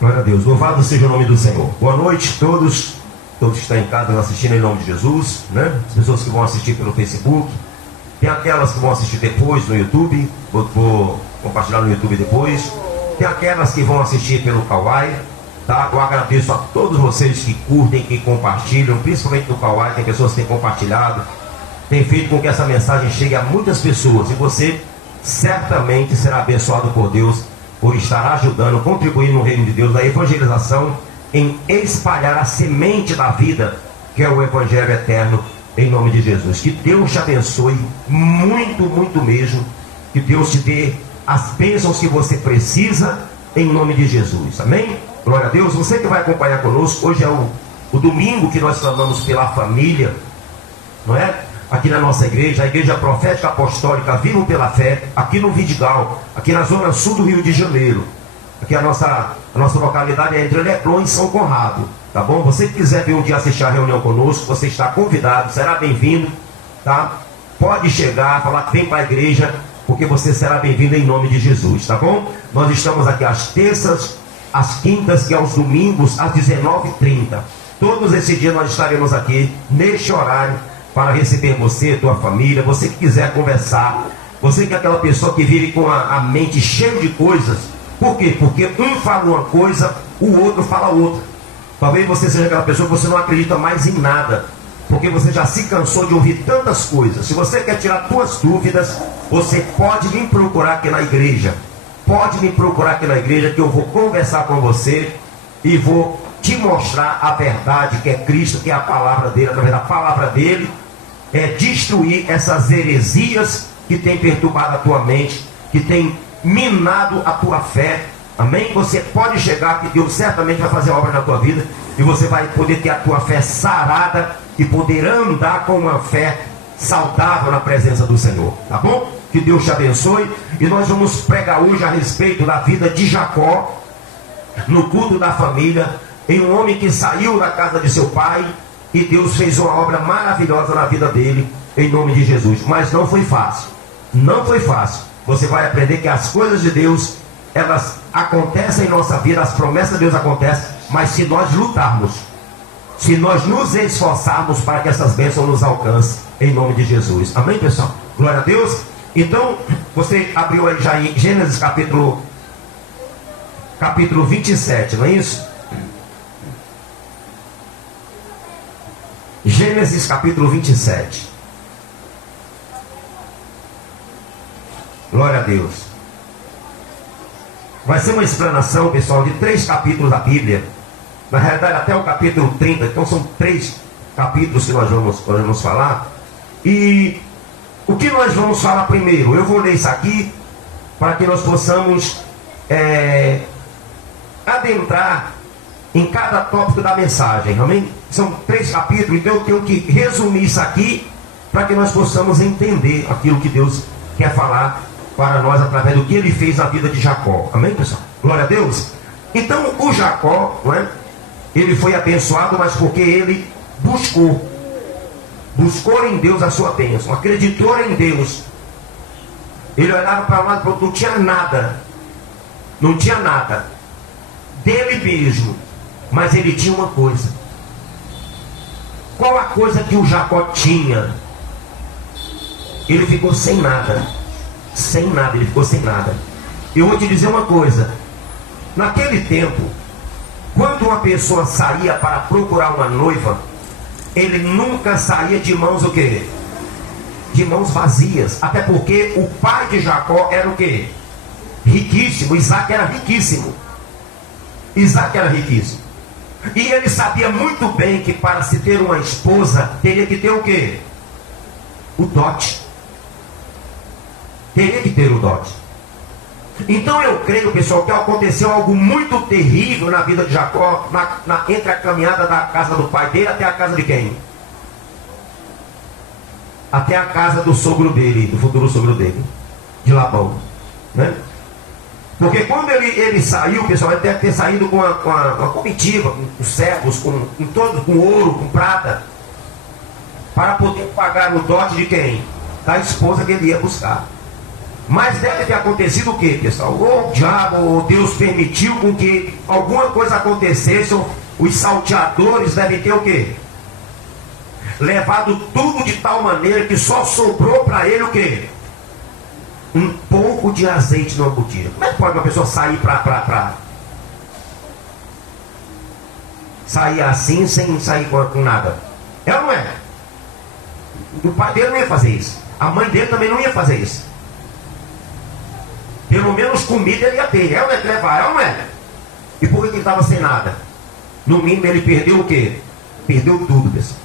Glória a Deus, louvado seja o nome do Senhor. Boa noite a todos que estão em casa assistindo em nome de Jesus, né? As pessoas que vão assistir pelo Facebook, tem aquelas que vão assistir depois no YouTube, vou compartilhar no YouTube depois, tem aquelas que vão assistir pelo Kawai, tá? Eu agradeço a todos vocês que curtem, que compartilham, principalmente no Kawai, tem pessoas que têm compartilhado, tem feito com que essa mensagem chegue a muitas pessoas, e você certamente será abençoado por Deus, por estar ajudando, contribuindo no reino de Deus, na evangelização, em espalhar a semente da vida, que é o Evangelho eterno, em nome de Jesus. Que Deus te abençoe muito, muito mesmo. Que Deus te dê as bênçãos que você precisa, em nome de Jesus. Amém? Glória a Deus. Você que vai acompanhar conosco, hoje é o domingo que nós clamamos pela família, não é? Aqui na nossa igreja, a Igreja Profética Apostólica Vivo pela Fé, aqui no Vidigal, aqui na zona sul do Rio de Janeiro. Aqui a nossa localidade é entre Leblon e São Conrado, tá bom? Você que quiser vir um dia assistir a reunião conosco, você está convidado, será bem-vindo, tá? Pode chegar, falar que vem para a igreja, porque você será bem-vindo em nome de Jesus, tá bom? Nós estamos aqui às terças, às quintas e aos domingos às 19h30. Todos esses dias nós estaremos aqui, neste horário, para receber você, tua família, você que quiser conversar, você que é aquela pessoa que vive com a mente cheia de coisas. Por quê? Porque um fala uma coisa, o outro fala outra. Talvez você seja aquela pessoa que você não acredita mais em nada, porque você já se cansou de ouvir tantas coisas. Se você quer tirar suas dúvidas, você pode me procurar aqui na igreja. Pode me procurar aqui na igreja, que eu vou conversar com você e vou te mostrar a verdade, que é Cristo, que é a palavra dele. Através da palavra dele, destruir essas heresias que tem perturbado a tua mente, que tem minado a tua fé. Amém? Você pode chegar, que Deus certamente vai fazer a obra na tua vida, e você vai poder ter a tua fé sarada e poder andar com uma fé saudável na presença do Senhor, tá bom? Que Deus te abençoe. E nós vamos pregar hoje a respeito da vida de Jacó, no culto da família, em um homem que saiu da casa de seu pai, e Deus fez uma obra maravilhosa na vida dele, em nome de Jesus. Mas não foi fácil, não foi fácil. Você vai aprender que as coisas de Deus, elas acontecem em nossa vida, as promessas de Deus acontecem, mas se nós lutarmos, se nós nos esforçarmos para que essas bênçãos nos alcancem, em nome de Jesus. Amém, pessoal? Glória a Deus. Então, você abriu aí já em Gênesis capítulo 27, não é isso? Gênesis capítulo 27. Glória a Deus. Vai ser uma explanação, pessoal, de 3 capítulos da Bíblia. Na realidade, até o capítulo 30. Então são 3 capítulos que nós vamos falar. E o que nós vamos falar primeiro? Eu vou ler isso aqui para que nós possamos adentrar em cada tópico da mensagem. Amém? São 3 capítulos, então eu tenho que resumir isso aqui para que nós possamos entender aquilo que Deus quer falar para nós através do que ele fez na vida de Jacó. Amém, pessoal? Glória a Deus. Então o Jacó, não é? Ele foi abençoado, mas porque ele buscou em Deus a sua bênção, acreditou em Deus. Ele olhava para lá e falou: não tinha nada, não tinha nada dele mesmo, mas ele tinha uma coisa. Qual a coisa que o Jacó tinha? Ele ficou sem nada. Sem nada, ele ficou sem nada. Eu vou te dizer uma coisa. Naquele tempo, quando uma pessoa saía para procurar uma noiva, ele nunca saía de mãos o quê? De mãos vazias. Até porque o pai de Jacó era o quê? Riquíssimo. Isaac era riquíssimo. Isaac era riquíssimo. E ele sabia muito bem que para se ter uma esposa, teria que ter o quê? O dote. Teria que ter o dote. Então eu creio, pessoal, que aconteceu algo muito terrível na vida de Jacó, entre a caminhada da casa do pai dele até a casa de quem? até a casa do sogro dele, do futuro sogro dele, de Labão, né? Porque quando ele saiu, pessoal, ele deve ter saído com uma comitiva, com servos, com ouro, com prata, para poder pagar o dote de quem? Da esposa que ele ia buscar. Mas deve ter acontecido o que, pessoal? Ou o diabo, ou Deus permitiu com que alguma coisa acontecesse, ou os salteadores devem ter o quê? Levado tudo de tal maneira que só sobrou para ele o quê? Um pouco de azeite numa botija. Como é que pode uma pessoa sair sair assim, sem sair com nada? É ou não é? O pai dele não ia fazer isso. A mãe dele também não ia fazer isso. Pelo menos comida ele ia ter. É ou não é que levar? É ou não é? E por que ele estava sem nada? No mínimo ele perdeu o quê? Perdeu tudo, pessoal.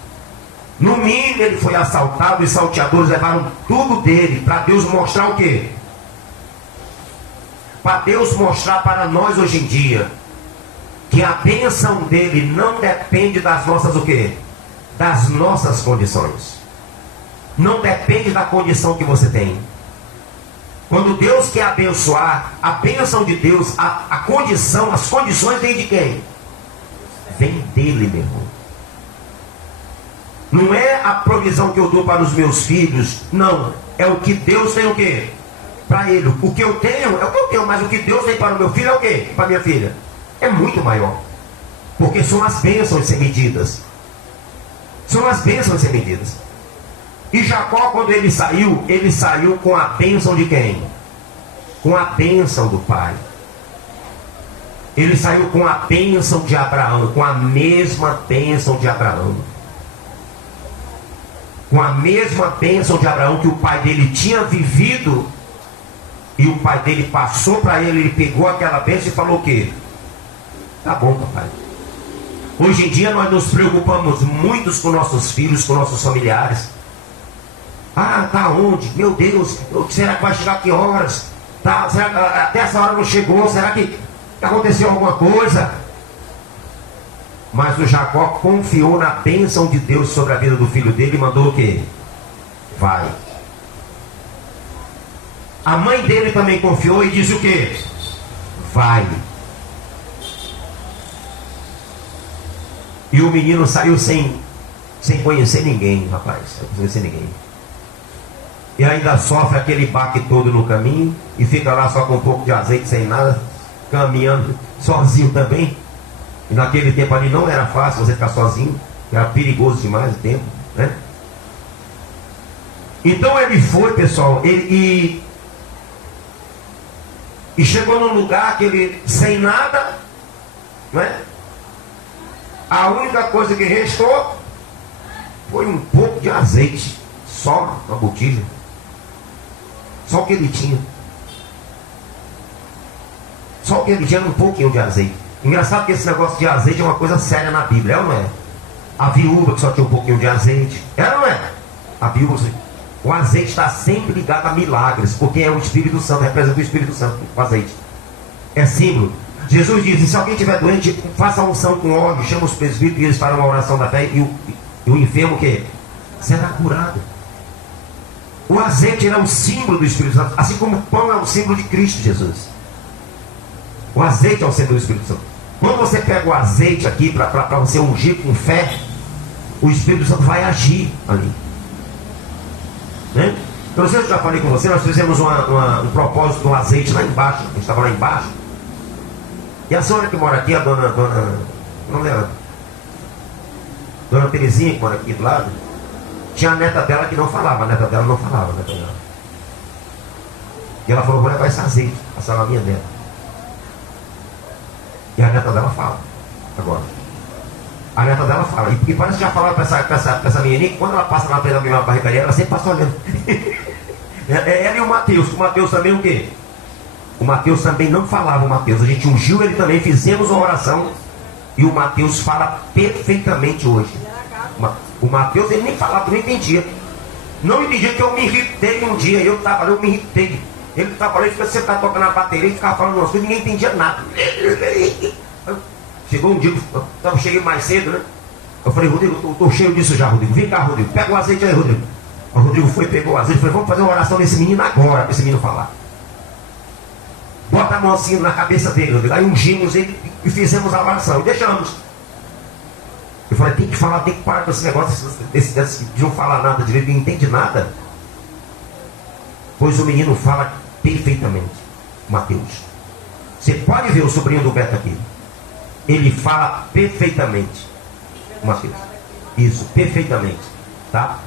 No mínimo ele foi assaltado e os salteadores levaram tudo dele para Deus mostrar o quê? Para Deus mostrar para nós hoje em dia que a bênção dele não depende das nossas o quê? Das nossas condições. Não depende da condição que você tem. Quando Deus quer abençoar, a bênção de Deus, a condição, as condições vêm de quem? Vem dele, meu irmão. Não é a provisão que eu dou para os meus filhos, não. É o que Deus tem o quê? Para ele. O que eu tenho é o que eu tenho, mas o que Deus tem para o meu filho é o quê? Para a minha filha. É muito maior. Porque são as bênçãos sem medidas. São as bênçãos sem medidas. E Jacó, quando ele saiu com a bênção de quem? Com a bênção do pai. Ele saiu com a bênção de Abraão, com a mesma bênção de Abraão. Com a mesma bênção de Abraão que o pai dele tinha vivido, e o pai dele passou para ele, ele pegou aquela bênção e falou o quê? Tá bom, papai. Hoje em dia nós nos preocupamos muito com nossos filhos, com nossos familiares. Ah, tá onde? Meu Deus, será que vai chegar que horas? Tá, será que até essa hora não chegou? Será que aconteceu alguma coisa? Mas o Jacó confiou na bênção de Deus sobre a vida do filho dele e mandou o quê? Vai. A mãe dele também confiou e disse o quê? Vai. E o menino saiu sem conhecer ninguém, rapaz. Sem conhecer ninguém. E ainda sofre aquele baque todo no caminho e fica lá só com um pouco de azeite, sem nada, caminhando sozinho também. E naquele tempo ali não era fácil você ficar sozinho, era perigoso demais o tempo, né? Então ele foi, pessoal, e chegou num lugar que ele, sem nada, né? A única coisa que restou foi um pouco de azeite, só uma botija. Só o que ele tinha. Só o que ele tinha era um pouquinho de azeite. Engraçado que esse negócio de azeite é uma coisa séria na Bíblia, é ou não é? A viúva que só tinha um pouquinho de azeite, é ou não é? A viúva, o azeite está sempre ligado a milagres, porque é o Espírito Santo, representa o Espírito Santo, o azeite. É símbolo. Jesus diz, se alguém estiver doente, faça a unção com óleo, chama os presbíteros e eles farão uma oração da fé e o enfermo o quê? Será curado. O azeite é um símbolo do Espírito Santo, assim como o pão é um símbolo de Cristo Jesus. O azeite é um símbolo do Espírito Santo. Quando você pega o azeite aqui para você ungir com fé, o Espírito Santo vai agir ali. Né? Eu não sei se eu já falei com você, nós fizemos um propósito do azeite lá embaixo. A gente estava lá embaixo. E a senhora que mora aqui, a dona não lembro, dona Terezinha, que mora aqui do lado, tinha a neta dela que não falava. A neta dela não falava, a neta dela. E ela falou, vou levar esse azeite, passar na minha neta. E a neta dela fala agora. A neta dela fala. E parece que já falaram para essa menininha que quando ela passa na frente da minha barrigaria, ela sempre passa olhando. Ela e o Mateus. O Mateus também o quê? O Mateus também não falava, o Mateus. A gente ungiu ele também, fizemos uma oração. E o Mateus fala perfeitamente hoje. O Mateus, ele nem falava, não entendia. Não entendia que eu me irritei um dia. Eu me irritei. Ele estava ali, você está tocando a bateria e ficava falando umas coisas, ninguém entendia nada. Chegou um dia, eu cheguei mais cedo, né? Eu falei, Rodrigo, eu estou cheio disso já, Rodrigo. Vem cá, Rodrigo, pega o azeite aí, Rodrigo. O Rodrigo foi, pegou o azeite e falou: vamos fazer uma oração nesse menino agora, para esse menino falar. Bota a mão assim na cabeça dele, Rodrigo. Aí ungimos ele e fizemos a oração. E deixamos. Eu falei: tem que falar, tem que parar com esse negócio, de não falar nada direito, não entende nada. Pois o menino fala perfeitamente. Mateus. Você pode ver o sobrinho do Beto aqui. Ele fala perfeitamente. Mateus. Isso, perfeitamente. Tá?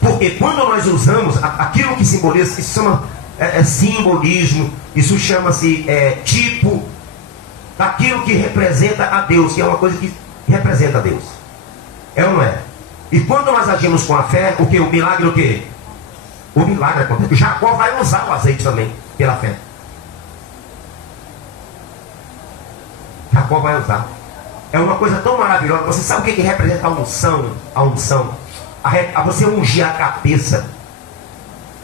Porque quando nós usamos aquilo que simboliza, isso chama simbolismo, isso chama-se tipo daquilo que representa a Deus, que é uma coisa que representa a Deus. É ou não é? E quando nós agimos com a fé, o que? O milagre o quê? O milagre acontece. Jacó vai usar o azeite também, pela fé. Jacó vai usar. É uma coisa tão maravilhosa. Você sabe o que representa a unção? A unção. A você ungir a cabeça.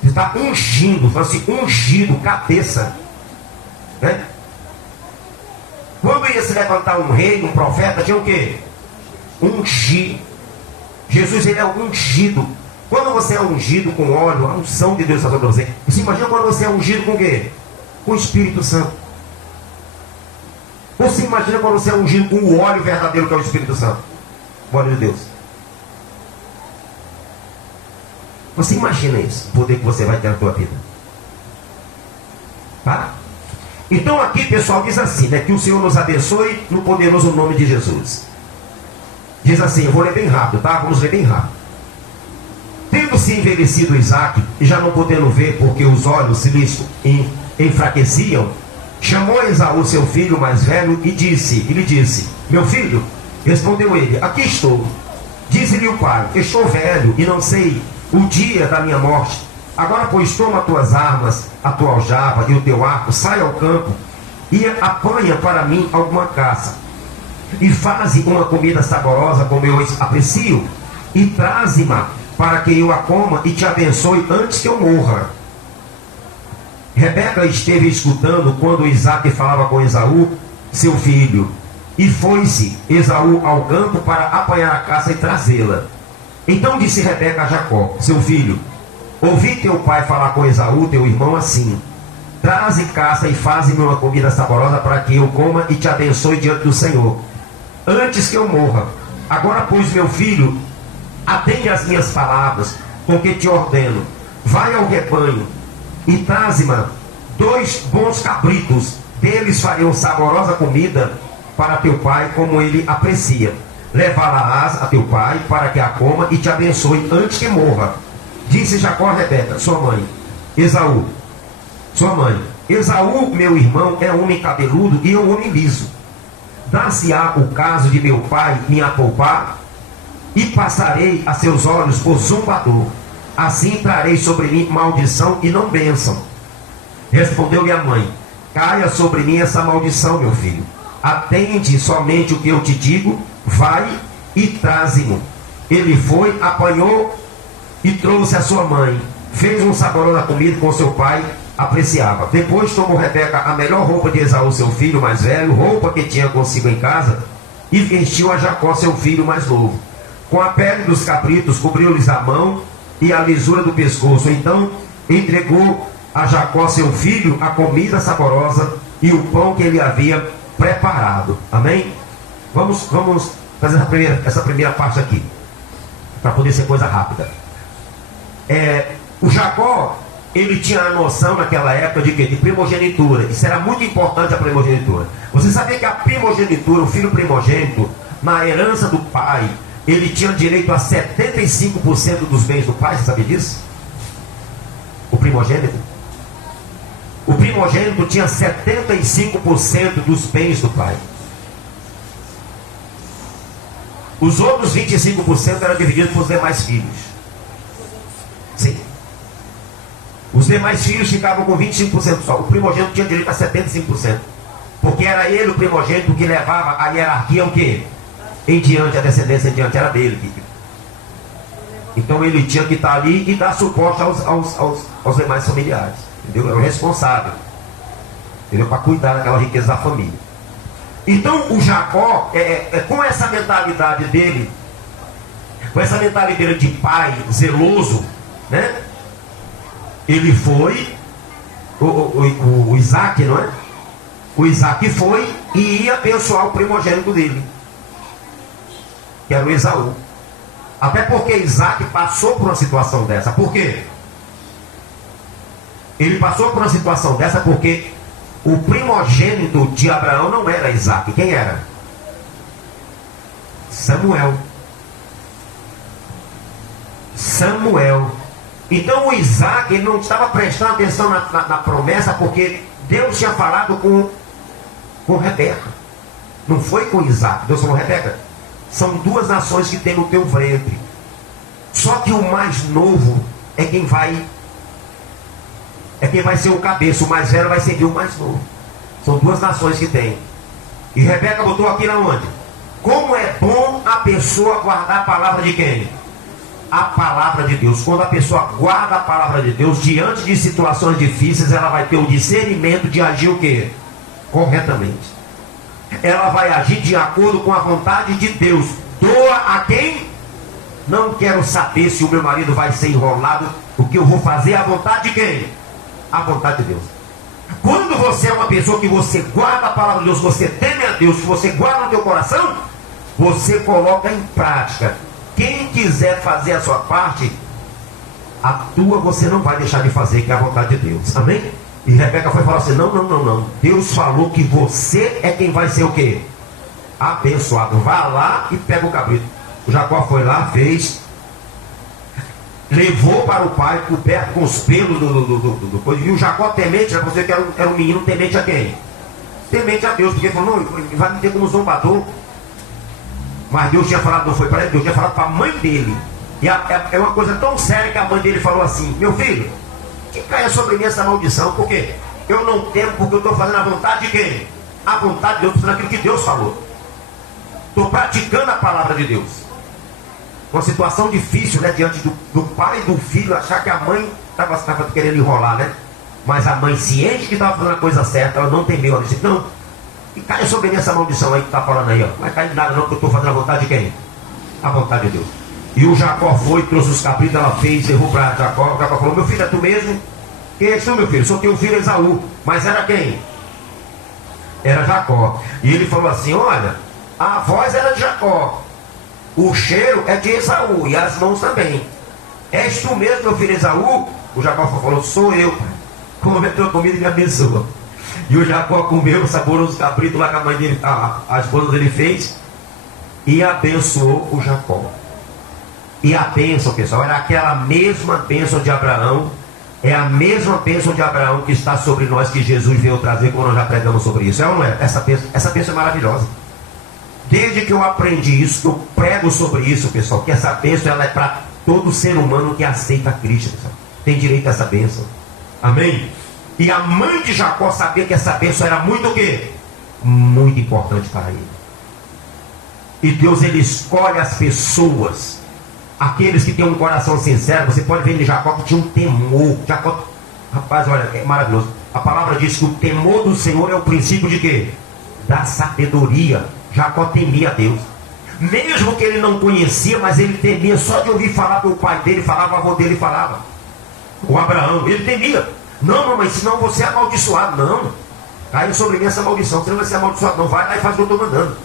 Você está ungindo, assim, ungido, cabeça. Né? Quando ia se levantar um rei, um profeta, tinha o quê? Ungir. Jesus, ele é ungido. Quando você é ungido com óleo, a unção de Deus está sobre você. Você imagina quando você é ungido com o quê? Com o Espírito Santo. Você imagina quando você é ungido com o óleo verdadeiro que é o Espírito Santo. O óleo de Deus. Você imagina isso, o poder que você vai ter na tua vida. Tá? Então aqui, pessoal, diz assim, né, que o Senhor nos abençoe no poderoso nome de Jesus. Diz assim, eu vou ler bem rápido, tá? Vamos ler bem rápido. Tendo-se envelhecido Isaac, e já não podendo ver porque os olhos se lhe enfraqueciam, chamou Esaú seu filho mais velho e lhe disse, meu filho, respondeu ele, aqui estou. Disse-lhe o pai, estou velho e não sei o dia da minha morte. Agora, pois, toma as tuas armas, a tua aljava e o teu arco, sai ao campo e apanha para mim alguma caça. E faze uma comida saborosa, como eu aprecio, e traze-me para que eu a coma e te abençoe antes que eu morra. Rebeca esteve escutando quando Isaque falava com Esaú, seu filho. E foi-se Esaú ao campo para apanhar a caça e trazê-la. Então disse Rebeca a Jacó, seu filho, ouvi teu pai falar com Esaú, teu irmão, assim, traze caça e faze-me uma comida saborosa para que eu coma e te abençoe diante do Senhor, antes que eu morra. Agora, pois, meu filho, atende às minhas palavras, com que te ordeno, vai ao rebanho e traze-me 2 bons cabritos, deles farei uma saborosa comida para teu pai, como ele aprecia. Levá-la-ás a teu pai, para que a coma e te abençoe antes que morra. Disse Jacó a Rebeca, sua mãe, Esaú, sua mãe, Esaú, meu irmão, é homem cabeludo e eu homem liso. Dar-se-á o caso de meu pai me apoupar, e passarei a seus olhos por zombador. Assim trarei sobre mim maldição e não bênção. Respondeu-lhe a mãe, caia sobre mim essa maldição, meu filho. Atende somente o que eu te digo, vai e traze-mo. Ele foi, apanhou e trouxe a sua mãe. Fez um saborosa comida com seu pai, apreciava. Depois tomou Rebeca a melhor roupa de Esaú, seu filho mais velho, roupa que tinha consigo em casa, e vestiu a Jacó, seu filho mais novo. Com a pele dos cabritos cobriu-lhes a mão e a lisura do pescoço. Então entregou a Jacó, seu filho, a comida saborosa e o pão que ele havia preparado. Amém? Vamos fazer essa primeira parte aqui, para poder ser coisa rápida. O Jacó, ele tinha a noção naquela época de quê? De primogenitura. Isso era muito importante, a primogenitura. Você sabia que a primogenitura, o filho primogênito, na herança do pai, ele tinha direito a 75% dos bens do pai? Você sabia disso? O primogênito. O primogênito tinha 75% dos bens do pai. Os outros 25% eram divididos por os demais filhos. Sim. Os demais filhos ficavam com 25% só. O primogênito tinha direito a 75%. Porque era ele, o primogênito, que levava a hierarquia o quê? Em diante, a descendência em diante era dele. Então ele tinha que estar ali e dar suporte aos demais familiares. Entendeu? Era o responsável. Entendeu? Para cuidar daquela riqueza da família. Então o Jacó, com essa mentalidade dele, com essa mentalidade de pai zeloso, né? Ele foi, o Isaac, não é? O Isaac foi e ia abençoar o primogênito dele, que era o Esaú. Até porque Isaac passou por uma situação dessa. Por quê? Ele passou por uma situação dessa porque o primogênito de Abraão não era Isaac. Quem era? Samuel. Samuel. Então o Isaac, ele não estava prestando atenção na promessa, porque Deus tinha falado com Rebeca. Não foi com Isaac. Deus falou: Rebeca, são duas nações que tem no teu ventre. Só que o mais novo é quem vai ser o cabeça. O mais velho vai seguir o mais novo. São duas nações que tem. E Rebeca botou aqui na onde? Como é bom a pessoa guardar a palavra de quem? A palavra de Deus. Quando a pessoa guarda a palavra de Deus, diante de situações difíceis, ela vai ter o discernimento de agir o quê? Corretamente. Ela vai agir de acordo com a vontade de Deus. Doa a quem? Não quero saber se o meu marido vai ser enrolado. O que eu vou fazer é a vontade de quem? A vontade de Deus. Quando você é uma pessoa que você guarda a palavra de Deus, você teme a Deus, que você guarda no teu coração, você coloca em prática. Quem quiser fazer a sua parte, a tua você não vai deixar de fazer, que é a vontade de Deus. Amém? E Rebeca foi falar assim: não. Deus falou que você é quem vai ser o quê? Abençoado. Vá lá e pega o cabrito. O Jacó foi lá, fez, levou para o pai, coberto com os pelos do coisa. E o Jacó temente, né? Você que era um menino temente a quem? Temente a Deus, porque ele falou: não, ele vai me ter como zombador. Mas Deus tinha falado, não foi para ele, Deus tinha falado para a mãe dele. E é uma coisa tão séria que a mãe dele falou assim: meu filho, que caia sobre mim essa maldição, porque eu não temo, porque eu estou fazendo a vontade de quem? A vontade de Deus, estou fazendo aquilo que Deus falou. Estou praticando a palavra de Deus. Uma situação difícil, né? Diante do pai e do filho, achar que a mãe estava querendo enrolar, né? Mas a mãe, ciente que estava fazendo a coisa certa, ela não temeu. Ela disse: não, e caia sobre mim essa maldição aí que está falando aí, ó. Não vai cair nada não, porque eu estou fazendo a vontade de quem? A vontade de Deus. E o Jacó foi, trouxe os cabritos, ela fez, levou para Jacó. O Jacó falou: meu filho, é tu mesmo? Quem és tu, meu filho? Só tenho um filho, Esaú. Mas era quem? Era Jacó. E ele falou assim: olha, a voz era de Jacó, o cheiro é de Esaú, e as mãos também. És tu mesmo, meu filho Esaú? O Jacó falou: sou eu, pai. Come a tua comida e me abençoa. E o Jacó comeu o saboroso cabrito lá que a mãe dele, a esposa dele fez, e abençoou o Jacó. E a bênção, pessoal, era aquela mesma bênção de Abraão. É a mesma bênção de Abraão que está sobre nós, que Jesus veio trazer, como nós já pregamos sobre isso. É ou não é? Essa bênção é maravilhosa. Desde que eu aprendi isso, que eu prego sobre isso, pessoal, que essa bênção ela é para todo ser humano que aceita Cristo, pessoal. Tem direito a essa bênção. Amém? E a mãe de Jacó sabia que essa bênção era muito o quê? Muito importante para ele. E Deus, ele escolhe as pessoas, aqueles que têm um coração sincero. Você pode ver em Jacó que tinha um temor. Jacó, rapaz, olha, é maravilhoso. A palavra diz que o temor do Senhor é o princípio de quê? Da sabedoria. Jacó temia a Deus. Mesmo que ele não conhecia, mas ele temia só de ouvir falar que o pai dele falava, o avô dele falava. O Abraão, ele temia. Não, mamãe, senão você é amaldiçoado. Não, caiu sobre mim essa maldição, você não vai ser amaldiçoado. Não, vai lá e faz o que eu estou mandando.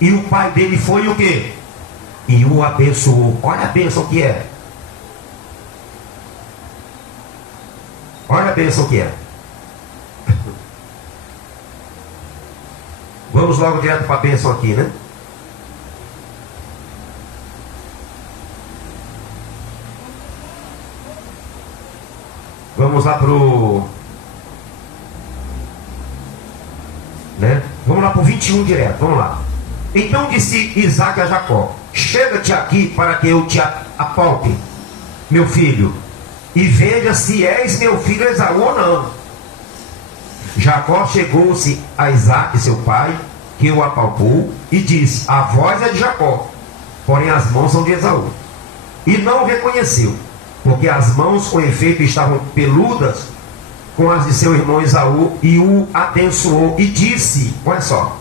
E o pai dele foi o quê? E o abençoou. Olha a bênção que é. Olha a bênção que é. Vamos logo direto para a bênção aqui, né? Vamos lá pro... né? Vamos lá para o 21 direto, vamos lá. Então disse Isaac a Jacó: chega-te aqui para que eu te apalte, meu filho, e veja se és meu filho Esaú ou não. Jacó chegou-se a Isaac, seu pai, que o apalpou, e disse: a voz é de Jacó, porém as mãos são de Esaú. E não o reconheceu, porque as mãos com efeito estavam peludas com as de seu irmão Esaú, e o abençoou e disse: olha só,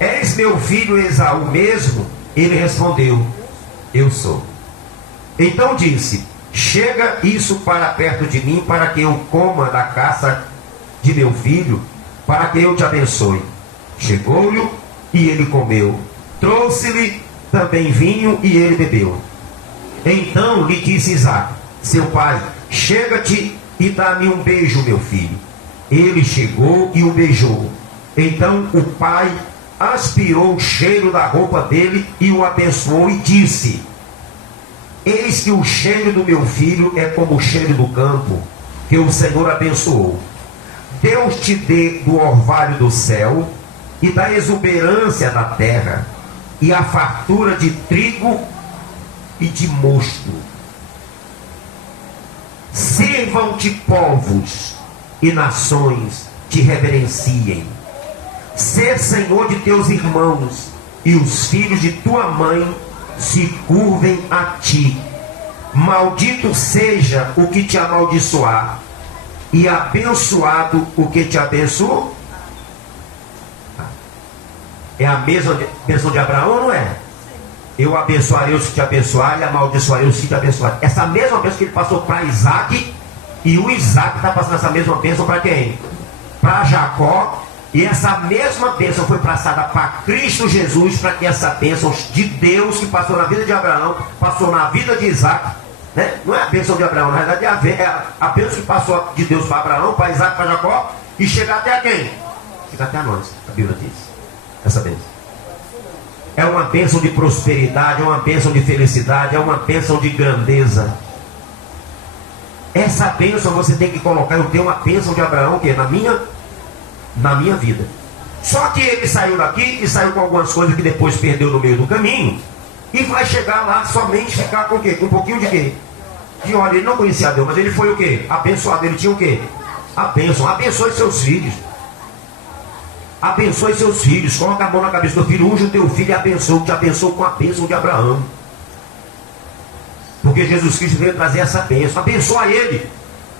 és meu filho Esaú mesmo? Ele respondeu: eu sou. Então disse: chega isso para perto de mim, para que eu coma da caça de meu filho, para que eu te abençoe. Chegou-lhe e ele comeu. Trouxe-lhe também vinho e ele bebeu. Então lhe disse Isaque, seu pai: chega-te e dá-me um beijo, meu filho. Ele chegou e o beijou. Então o pai aspirou o cheiro da roupa dele e o abençoou e disse: eis que o cheiro do meu filho é como o cheiro do campo, que o Senhor abençoou. Deus te dê do orvalho do céu e da exuberância da terra, e a fartura de trigo e de mosto. Sirvam-te povos e nações te reverenciem. Sê senhor de teus irmãos, e os filhos de tua mãe se curvem a ti. Maldito seja o que te amaldiçoar, e abençoado o que te abençoou. É a mesma bênção de Abraão ou não é? Eu abençoarei os que te abençoarem e amaldiçoarei os que te abençoarem. Essa mesma bênção que ele passou para Isaque, e o Isaque está passando essa mesma bênção para quem? Para Jacó. E essa mesma bênção foi passada para Cristo Jesus, para que essa bênção de Deus que passou na vida de Abraão, passou na vida de Isaque, né? Não é a bênção de Abraão, na verdade é a bênção que passou de Deus para Abraão, para Isaque, para Jacó, e chega até a quem? Chega até a nós, a Bíblia diz. Essa bênção é uma bênção de prosperidade, é uma bênção de felicidade, é uma bênção de grandeza. Essa bênção você tem que colocar. Eu tenho uma bênção de Abraão que é na minha vida. Só que ele saiu daqui e saiu com algumas coisas que depois perdeu no meio do caminho, e vai chegar lá somente ficar com o quê? Com um pouquinho de quê? De óleo. Ele não conhecia Deus, mas ele foi o quê? Abençoado. Ele tinha o quê? A bênção. Abençoe seus filhos. Abençoe seus filhos. Coloca a mão na cabeça do filho, unge o teu filho e abençoe. Te abençoe com a bênção de Abraão. Porque Jesus Cristo veio trazer essa bênção. Abençoa ele.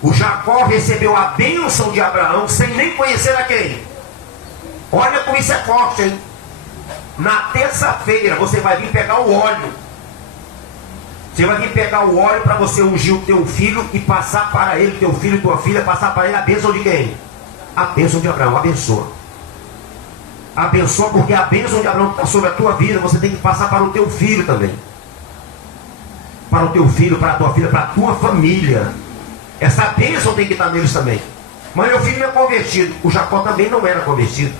O Jacó recebeu a bênção de Abraão sem nem conhecer a quem? Olha como isso é forte, hein? Na terça-feira você vai vir pegar o óleo. Você vai vir pegar o óleo para você ungir o teu filho e passar para ele, teu filho e tua filha, passar para ele a bênção de quem? A bênção de Abraão. Abençoa. Abençoa, porque a bênção de Abraão está sobre a tua vida. Você tem que passar para o teu filho também. Para o teu filho, para a tua filha, para a tua família. Essa bênção tem que estar neles também. Mas meu filho não é convertido. O Jacó também não era convertido.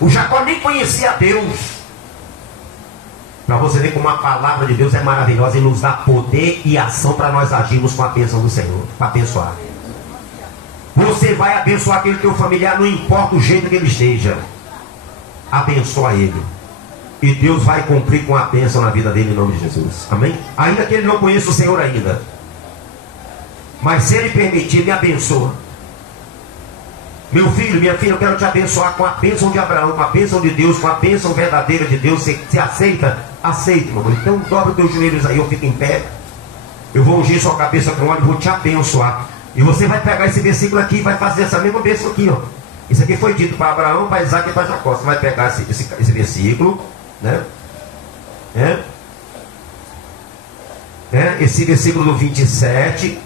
O Jacó nem conhecia Deus. Para você ver como a palavra de Deus é maravilhosa e nos dá poder e ação para nós agirmos com a bênção do Senhor. Para abençoar. Você vai abençoar aquele teu familiar, não importa o jeito que ele esteja. Abençoa ele. E Deus vai cumprir com a bênção na vida dele em nome de Jesus. Amém? Ainda que ele não conheça o Senhor ainda. Mas se ele permitir, me abençoa. Meu filho, minha filha, eu quero te abençoar com a bênção de Abraão, com a bênção de Deus, com a bênção verdadeira de Deus. Você aceita? Aceita, meu amor. Então dobra os teus joelhos aí, eu fico em pé. Eu vou ungir sua cabeça com óleo e vou te abençoar. E você vai pegar esse versículo aqui e vai fazer essa mesma bênção aqui, ó. Isso aqui foi dito para Abraão, para Isaque e para Jacó. Você vai pegar esse versículo, né? Esse versículo do 27,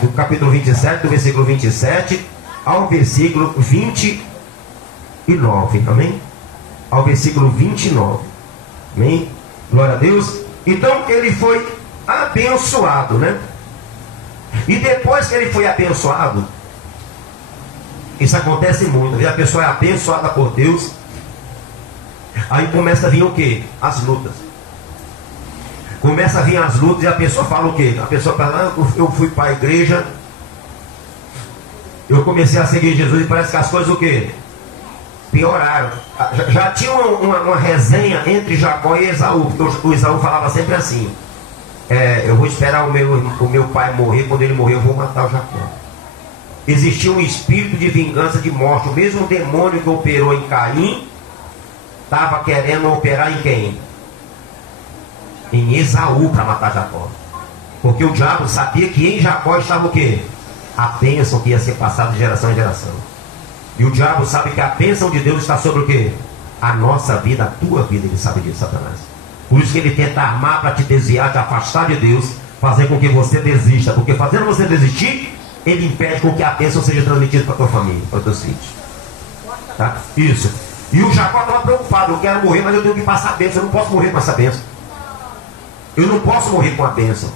do capítulo 27, do versículo 27 ao versículo 29, amém? Ao versículo 29, amém? Glória a Deus. Então ele foi abençoado, né? E depois que ele foi abençoado, isso acontece muito, a pessoa é abençoada por Deus, aí começa a vir o quê? As lutas. Começa a vir as lutas e a pessoa fala o quê? A pessoa fala, eu fui para a igreja, eu comecei a seguir Jesus e parece que as coisas o quê? Pioraram. Já tinha uma resenha entre Jacó e Esaú. O Esaú falava sempre assim, eu vou esperar o meu pai morrer, quando ele morrer eu vou matar o Jacó. Existia um espírito de vingança, de morte. O mesmo demônio que operou em Caim estava querendo operar em quem? Em Esaú, para matar Jacó. Porque o diabo sabia que em Jacó estava o quê? A bênção que ia ser passada de geração em geração. E o diabo sabe que a bênção de Deus está sobre o quê? A nossa vida, a tua vida. Ele sabe disso, Satanás. Por isso que ele tenta armar para te desviar, te afastar de Deus, fazer com que você desista, porque fazendo você desistir, ele impede com que a bênção seja transmitida para a tua família, para os teus filhos. Tá? Isso. E o Jacó estava preocupado, eu quero morrer, mas eu tenho que passar a bênção, eu não posso morrer com essa bênção. Eu não posso morrer com a bênção.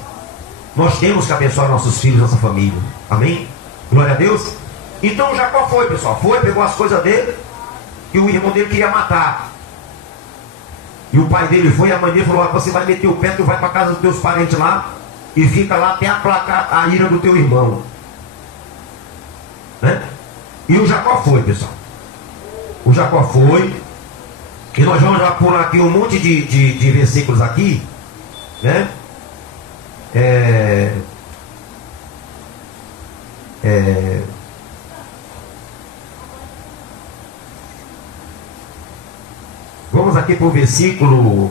Nós temos que abençoar nossos filhos, nossa família. Amém? Glória a Deus. Então o Jacó foi, pessoal. Foi, pegou as coisas dele, que o irmão dele queria matar. E o pai dele foi, e a mãe dele falou: você vai meter o pé, tu vai para casa dos teus parentes lá, e fica lá até aplacar a ira do teu irmão. Né? E o Jacó foi, pessoal. O Jacó foi. E nós vamos já pular aqui um monte de versículos aqui, né? Vamos aqui para o versículo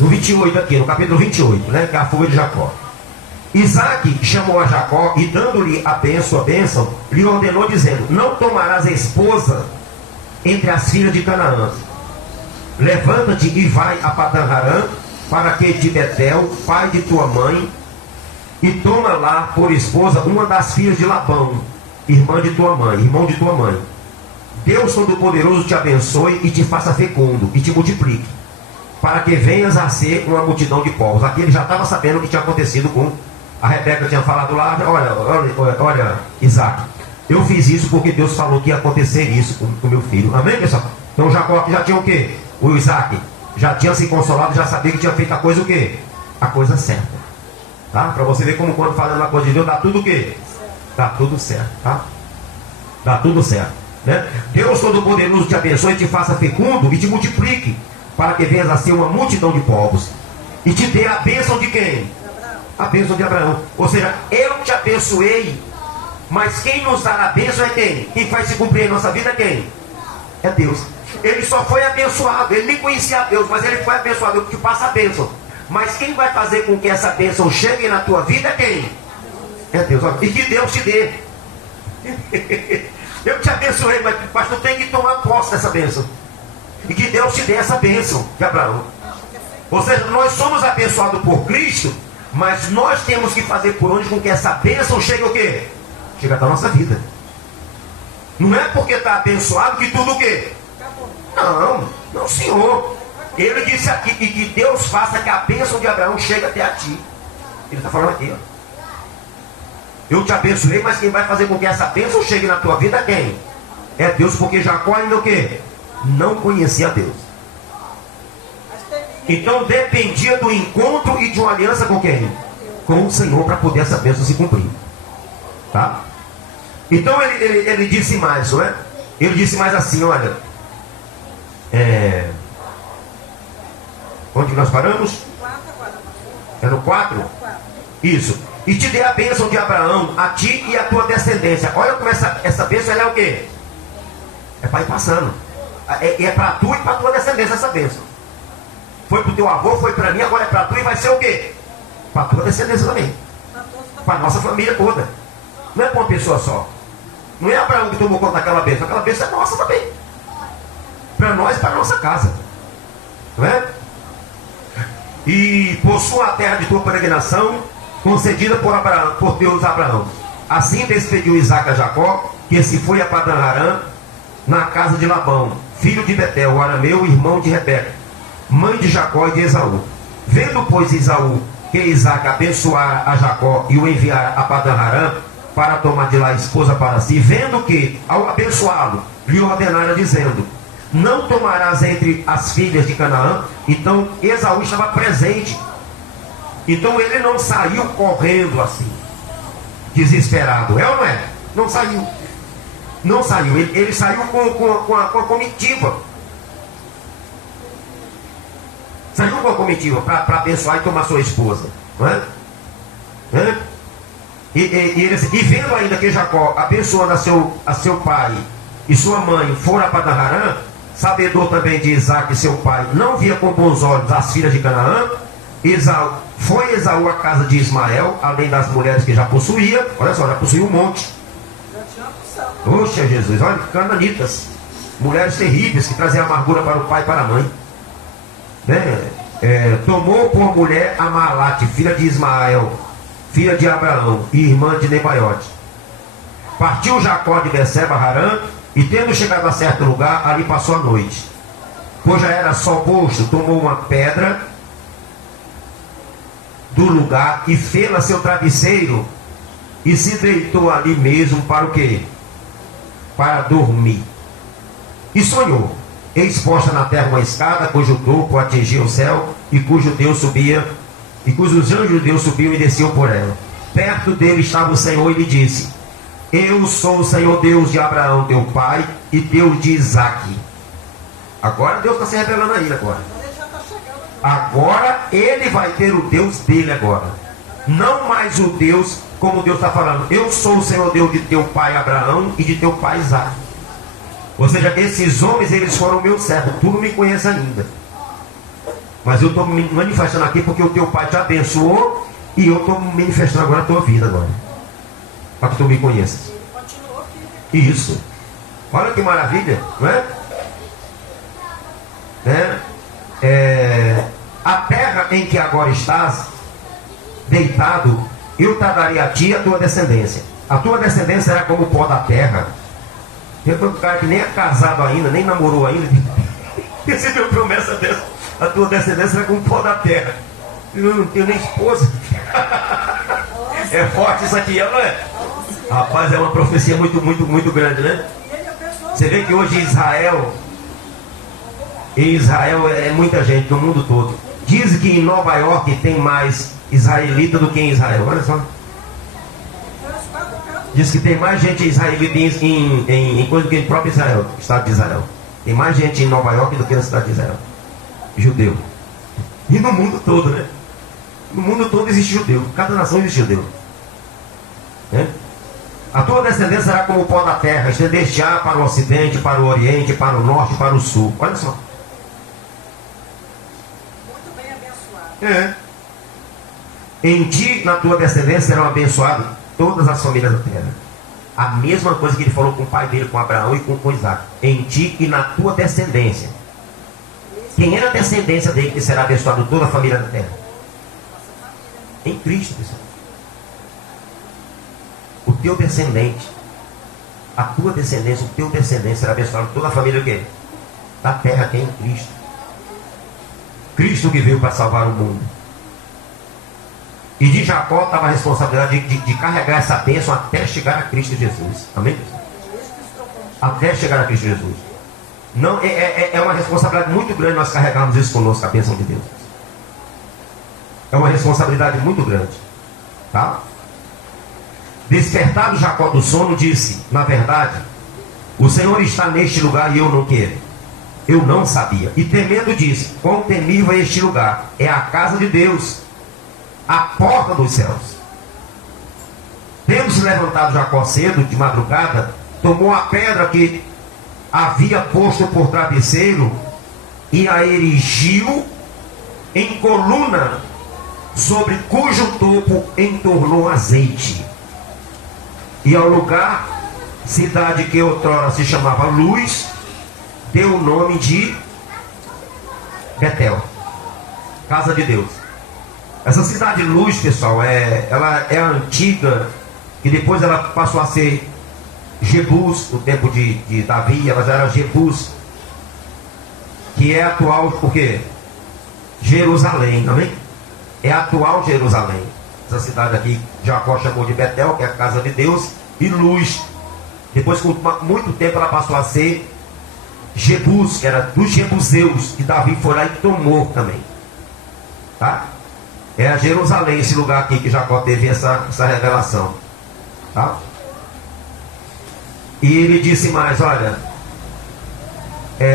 no 28 aqui, no capítulo 28, né? Que é a fuga de Jacó. Isaac chamou a Jacó e, dando-lhe a bênção, lhe ordenou, dizendo: não tomarás esposa entre as filhas de Canaã. Levanta-te e vai a Padan-Aram, para que de Betel, pai de tua mãe, e toma lá por esposa uma das filhas de Labão, irmão de tua mãe. Deus Todo-Poderoso te abençoe e te faça fecundo e te multiplique, para que venhas a ser uma multidão de povos. Aqui ele já estava sabendo o que tinha acontecido com a Rebeca. Tinha falado lá: olha, Isaac, eu fiz isso porque Deus falou que ia acontecer isso com meu filho. Amém, pessoal? Então Jacó aqui já tinha o quê? O Isaac já tinha se consolado, já sabia que tinha feito a coisa o quê? A coisa certa. Tá? Para você ver como quando falando a coisa de Deus, dá tudo o quê? Dá tudo certo, tá? Dá tudo certo, né? Deus Todo-Poderoso te abençoe e te faça fecundo e te multiplique, para que venhas a ser uma multidão de povos, e te dê a bênção de quem? A bênção de Abraão. Ou seja, eu te abençoei, mas quem nos dá a bênção é quem? Quem faz se cumprir em nossa vida é quem? É Deus. Ele só foi abençoado, ele nem conhecia a Deus, mas ele foi abençoado. Eu te passo a bênção, mas quem vai fazer com que essa bênção chegue na tua vida é quem? É Deus. E que Deus te dê. Eu te abençoei, mas tu tem que tomar posse dessa bênção. E que Deus te dê essa bênção de Abraão. Ou seja, nós somos abençoados por Cristo, mas nós temos que fazer por onde com que essa bênção chegue o quê? Chega até a nossa vida. Não é porque está abençoado que tudo o quê? Não, Senhor. Ele disse aqui que Deus faça que a bênção de Abraão chegue até a ti. Ele está falando aqui, ó. Eu te abençoei, mas quem vai fazer com que essa bênção chegue na tua vida é quem? É Deus, porque Jacó ainda o quê? Não conhecia Deus. Então dependia do encontro e de uma aliança com quem? Com o Senhor, para poder essa bênção se cumprir. Tá? Então ele disse mais, não é? Ele disse mais assim, olha. Onde nós paramos? É no 4? Isso. E te dê a bênção de Abraão, a ti e a tua descendência. Olha como essa bênção ela é o quê? É para ir passando. É para tu e para tua descendência essa bênção. Foi para o teu avô, foi para mim, agora é para tu e vai ser o quê? Para a tua descendência também. Para a nossa família toda. Não é para uma pessoa só. Não é Abraão que tomou conta daquela bênção. Aquela bênção é nossa também. Para nós e para a nossa casa. Não é? E possua a terra de tua peregrinação, concedida por Deus a Abraão. Assim despediu Isaac a Jacó, que se foi a Padan-Aram, na casa de Labão, filho de Betel, o arameu, irmão de Rebeca, mãe de Jacó e de Esaú. Vendo, pois, Esaú que Isaac abençoara a Jacó e o enviara a Padan-Aram para tomar de lá esposa para si, vendo que, ao abençoá-lo, lhe ordenara dizendo: não tomarás entre as filhas de Canaã. Então Esaú estava presente. Então ele não saiu correndo assim, desesperado. É ou não é? Não saiu. Não saiu. Ele saiu com a comitiva. Saiu com a comitiva para abençoar e tomar sua esposa. Não é? E vendo ainda que Jacó, abençoando a seu pai e sua mãe, fora para Padan-Aram, sabedor também de Isaac, seu pai, não via com bons olhos as filhas de Canaã. Foi Esaú à casa de Ismael, além das mulheres que já possuía. Olha só, já possuía um monte. Poxa Jesus, olha, cananitas, mulheres terríveis que traziam amargura para o pai e para a mãe, né? Tomou por mulher a Malate, filha de Ismael, filha de Abraão e irmã de Nebaiote. Partiu Jacó de Beceba, Harã, e tendo chegado a certo lugar, ali passou a noite. Pois já era sol posto, tomou uma pedra do lugar e fê-la seu travesseiro e se deitou ali mesmo para o quê? Para dormir. E sonhou, eis posta na terra uma escada cujo topo atingia o céu e cujo Deus subia, e cujos anjos de Deus subiam e desciam por ela. Perto dele estava o Senhor e lhe disse: eu sou o Senhor Deus de Abraão teu pai e Deus de Isaque. Agora Deus está se revelando a ele agora. Agora ele vai ter o Deus dele agora. Não mais o Deus, como Deus está falando. Eu sou o Senhor Deus de teu pai Abraão e de teu pai Isaque. Ou seja, esses homens, eles foram meus servos. Tu não me conheces ainda. Mas eu estou me manifestando aqui porque o teu pai te abençoou e eu estou manifestando agora a tua vida agora. Para que tu me conheças. Isso. Olha que maravilha, não é? A terra em que agora estás deitado, eu te darei a ti e a tua descendência. A tua descendência será como o pó da terra. Tem um cara que nem é casado ainda, nem namorou ainda, recebeu promessa dessa. A tua descendência será como o pó da terra. Eu não tenho nem esposa. É forte isso aqui, não é? Rapaz, é uma profecia muito, muito, muito grande, né? Você vê que hoje em Israel é muita gente no mundo todo. Diz que em Nova York tem mais israelita do que em Israel. Olha só. Diz que tem mais gente israelita em coisa do que em próprio Israel, estado de Israel. Tem mais gente em Nova York do que na cidade de Israel. Judeu. E no mundo todo, né? No mundo todo existe judeu. Cada nação existe judeu. Né? A tua descendência será como o pó da terra, estender-te-á para o ocidente, para o oriente, para o norte, para o sul. Olha só. Muito bem abençoado. Em ti, na tua descendência, serão abençoadas todas as famílias da terra. A mesma coisa que ele falou com o pai dele, com Abraão e com Isaac. Em ti e na tua descendência. Quem é a descendência dele que será abençoado toda a família da terra? Em Cristo, pessoal. O teu descendente, a tua descendência, o teu descendente será abençoado toda a família do quê? Da terra, que é em Cristo. Cristo que veio para salvar o mundo. E de Jacó estava a responsabilidade de carregar essa bênção até chegar a Cristo Jesus. Amém? Até chegar a Cristo Jesus. Não, é uma responsabilidade muito grande nós carregarmos isso conosco, a bênção de Deus. É uma responsabilidade muito grande. Tá? Despertado Jacó do sono, disse: na verdade, o Senhor está neste lugar e eu não quero. Eu não sabia. E temendo disse: quão temível é este lugar? É a casa de Deus, a porta dos céus. Tendo se levantado Jacó cedo, de madrugada, tomou a pedra que havia posto por travesseiro e a erigiu em coluna, sobre cujo topo entornou azeite. E ao lugar, cidade que outrora se chamava Luz, deu o nome de Betel, casa de Deus. Essa cidade Luz, pessoal, ela é antiga, e depois ela passou a ser Jebus, no tempo de Davi, ela já era Jebus, que é atual, por quê? Jerusalém, amém? É a atual Jerusalém. Essa cidade aqui, Jacó chamou de Betel, que é a casa de Deus, e Luz. Depois, com muito tempo, ela passou a ser Jebus, que era dos Jebuseus, que Davi foi lá e tomou também. Tá? É a Jerusalém, esse lugar aqui que Jacó teve essa revelação. Tá? E ele disse mais, olha,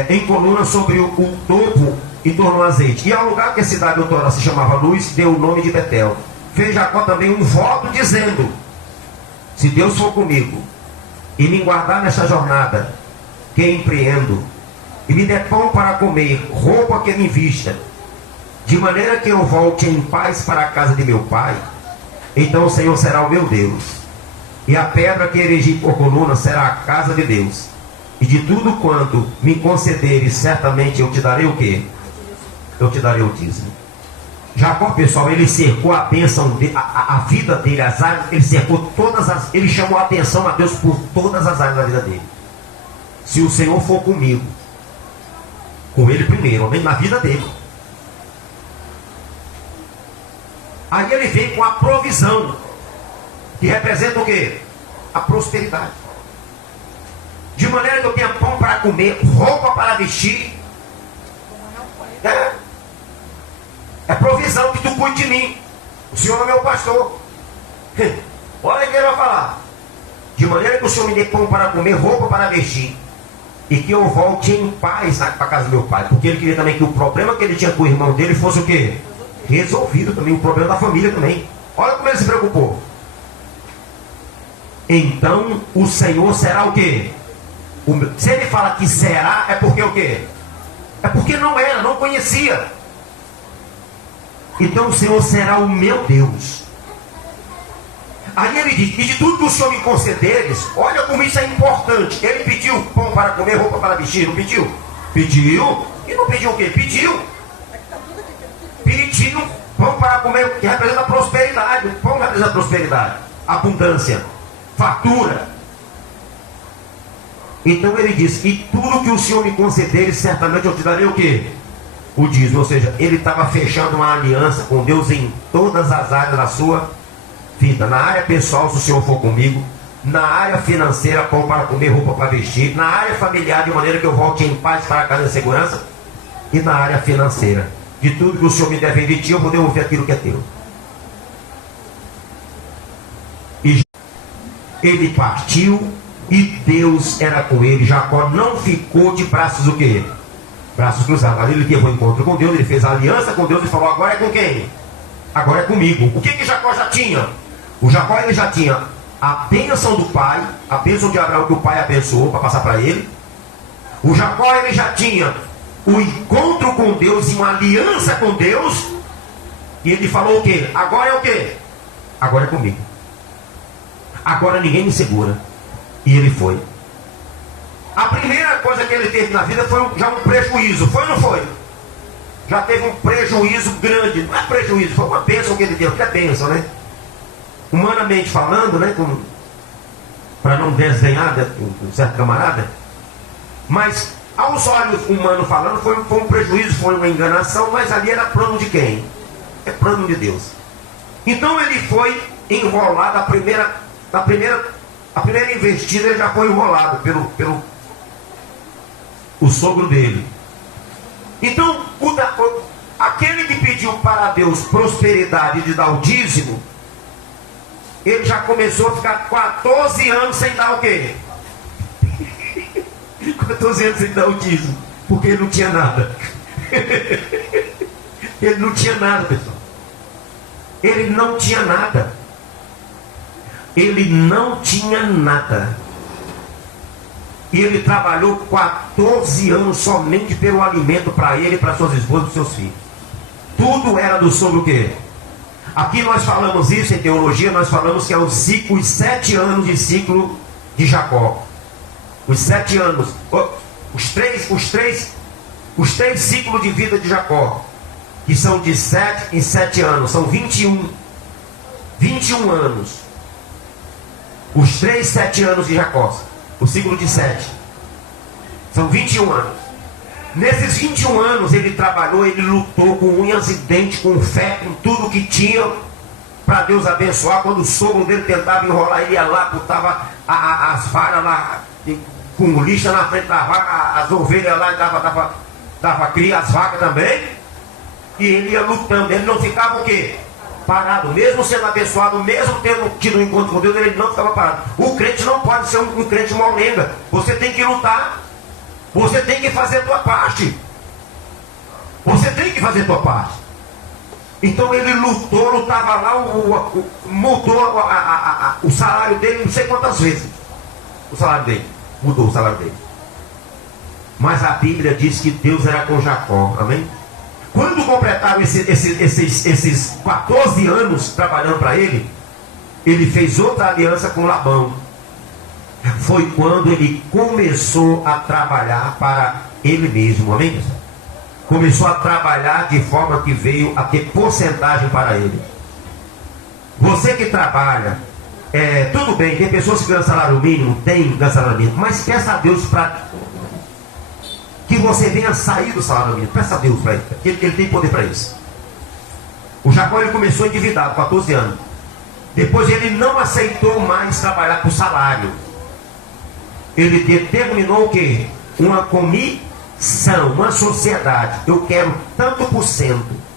em coluna sobre o topo e tornou azeite. E ao lugar que a cidade outrora se chamava Luz, deu o nome de Betel. Fez Jacó também um voto dizendo: se Deus for comigo e me guardar nesta jornada que empreendo, e me der pão para comer, roupa que me vista, de maneira que eu volte em paz para a casa de meu pai, então o Senhor será o meu Deus, E a pedra que erigi por coluna será a casa de Deus. E de tudo quanto me concederes, certamente eu te darei o quê? Eu te darei o dízimo. Jacó, pessoal, ele cercou a bênção, a vida dele, as áreas, ele cercou ele chamou a atenção a Deus por todas as áreas da vida dele. Se o Senhor for comigo, com ele primeiro, amém? Na vida dele. Aí ele vem com a provisão, que representa o quê? A prosperidade. De maneira que eu tenha pão para comer, roupa para vestir. É provisão que tu cuide de mim. O Senhor é meu pastor. Olha o que ele vai falar. De maneira que o Senhor me dê pão para comer, roupa para vestir. E que eu volte em paz para a casa do meu pai. Porque ele queria também que o problema que ele tinha com o irmão dele fosse o quê? Resolvido também. O problema da família também. Olha como ele se preocupou. Então o Senhor será o quê? Se ele fala que será, é porque o quê? É porque não era, não conhecia. Então o Senhor será o meu Deus. Aí ele diz, e de tudo que o Senhor me concederes, olha como isso é importante. Ele pediu pão para comer, roupa para vestir, não pediu? Pediu. E não pediu o quê? Pediu. Pediu pão para comer, que representa prosperidade. O pão representa prosperidade, abundância, fartura. Então ele diz, e tudo que o Senhor me concederes, certamente eu te darei o quê? O dízimo. Ou seja, ele estava fechando uma aliança com Deus em todas as áreas da sua vida. Na área pessoal, se o Senhor for comigo. Na área financeira, pão para comer, roupa para vestir. Na área familiar, de maneira que eu volte em paz para casa em segurança. E na área financeira, de tudo que o Senhor me deve de ti, eu vou devolver aquilo que é teu. E ele partiu e Deus era com ele. Jacó não ficou de braços o quê? Braços cruzados. Ali ele teve um encontro com Deus, ele fez a aliança com Deus e falou, agora é com quem? Agora é comigo. O que Jacó já tinha? O Jacó ele já tinha a bênção do pai, a bênção de Abraão que o pai abençoou para passar para ele. O Jacó ele já tinha o encontro com Deus e uma aliança com Deus. E ele falou o quê? Agora é o quê? Agora é comigo. Agora ninguém me segura. E ele foi. A primeira coisa que ele teve na vida foi já um prejuízo. Foi ou não foi? Já teve um prejuízo grande. Não é prejuízo, foi uma bênção que ele deu. Que é bênção, né? Humanamente falando, né? Para não desdenhar um certo camarada. Mas aos olhos humanos falando, foi um prejuízo, foi uma enganação. Mas ali era plano de quem? É plano de Deus. Então ele foi enrolado. A primeira investida ele já foi enrolado pelo o sogro dele. Então aquele que pediu para Deus prosperidade de dar o dízimo, ele já começou a ficar 14 anos sem dar o quê? 14 anos sem dar o dízimo, porque ele não tinha nada. Ele não tinha nada, pessoal. Ele não tinha nada. Ele não tinha nada. E ele trabalhou 14 anos somente pelo alimento para ele, para suas esposas e seus filhos. Tudo era do sobre o quê? Aqui nós falamos isso em teologia, nós falamos que é os 7 anos de ciclo de Jacó. Os 7 anos, os três ciclos de vida de Jacó, que são de 7 em 7 anos, são 21 anos. Os 7 anos de Jacó, o ciclo de 7, são 21 anos. Nesses 21 anos ele trabalhou, ele lutou com unhas e dentes, com fé, com tudo que tinha, para Deus abençoar. Quando o sogro dele tentava enrolar, ele ia lá, botava as varas lá, com lixa na frente da vaca, as ovelhas lá, dava cria, as vacas também. E ele ia lutando, ele não ficava o quê? Parado, mesmo sendo abençoado, mesmo tendo tido um encontro com Deus, ele não ficava parado. O crente não pode ser um crente molenga. Você tem que lutar. Você tem que fazer a tua parte. Você tem que fazer a tua parte. Então ele lutava lá, mudou o salário dele não sei quantas vezes. O salário dele, mudou o salário dele. Mas a Bíblia diz que Deus era com Jacó, amém? Quando completaram esses 14 anos trabalhando para ele ele fez outra aliança com Labão. Foi quando ele começou a trabalhar para ele mesmo, amém, pessoal? Começou a trabalhar de forma que veio a ter porcentagem para ele. Você que trabalha, tudo bem, tem pessoas que ganham salário mínimo, ganham salário mínimo, mas peça a Deus para que você venha sair do salário mínimo. Peça a Deus para ele, porque ele tem poder para isso. O Jacó, ele começou endividado, 14 anos. Depois ele não aceitou mais trabalhar por salário. Ele determinou o quê? Uma comissão, uma sociedade. Eu quero tanto por cento.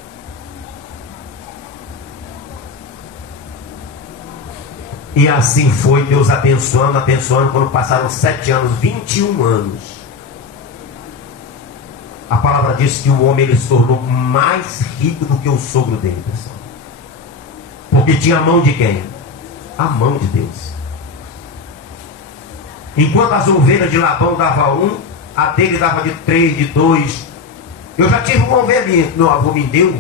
E assim foi, Deus abençoando, quando passaram 7 anos, 21 anos. A palavra diz que o homem ele se tornou mais rico do que o sogro dele, pessoal. Porque tinha a mão de quem? A mão de Deus. Enquanto as ovelhas de Labão davam 1, a dele dava de 3, de 2. Eu já tive uma ovelhinha que meu avô me deu.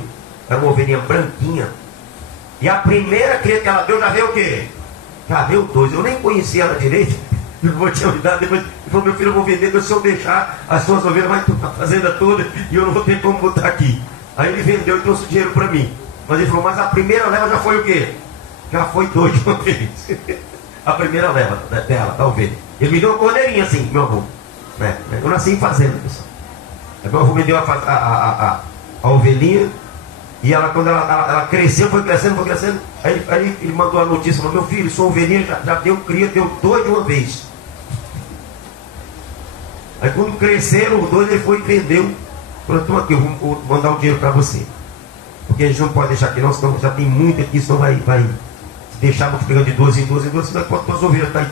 Era uma ovelhinha branquinha. E a primeira que ela deu já veio o quê? Já veio 2. Eu nem conhecia ela direito. Eu vou te ajudar. Depois ele falou: meu filho, eu vou vender, se eu deixar as suas ovelhas, vai tomar a fazenda toda e eu não vou ter como botar aqui. Aí ele vendeu e trouxe o dinheiro para mim. Mas ele falou: mas a primeira leva já foi o quê? Já foi 2 de uma vez. A primeira leva dela, da ovelha. Ele me deu uma cordeirinha assim, meu avô. Eu nasci em fazenda, pessoal. Aí meu avô me deu a ovelhinha. E ela, quando ela cresceu, foi crescendo. Aí ele mandou a notícia: meu filho, sua ovelhinha já deu cria, deu 2 de uma vez. Aí quando cresceram os 2, ele foi e vendeu. Falou: então aqui, eu vou mandar o dinheiro para você. Porque a gente não pode deixar aqui não, senão já tem muito aqui, senão vai deixar multiplicando de 12 em 12 em 12, senão quando as ovelhas estão aí,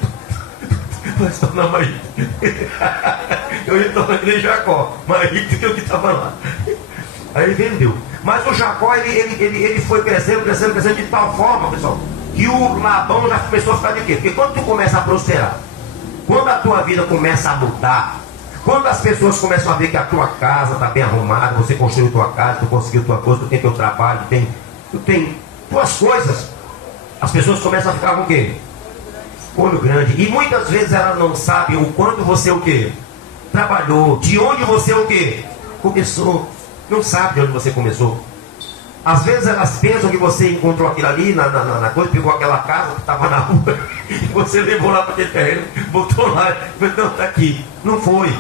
vai se tornar mais rico. Eu ia tornar de Jacó, mais rico do que o que estava lá. Aí ele vendeu. Mas o Jacó, ele foi crescendo de tal forma, pessoal, que o Labão já começou a ficar de quê? Porque quando tu começa a prosperar, quando a tua vida começa a mudar, quando as pessoas começam a ver que a tua casa está bem arrumada, você construiu tua casa, tu conseguiu tua coisa, tu tem teu trabalho, tu tem tuas coisas, as pessoas começam a ficar com o quê? Olho grande. E muitas vezes elas não sabem o quanto você o quê? Trabalhou, de onde você o quê? Começou. Não sabe de onde você começou. Às vezes elas pensam que você encontrou aquilo ali na coisa, pegou aquela casa que estava na rua, e você levou lá para aquele terreno, botou lá, então está aqui. Não foi.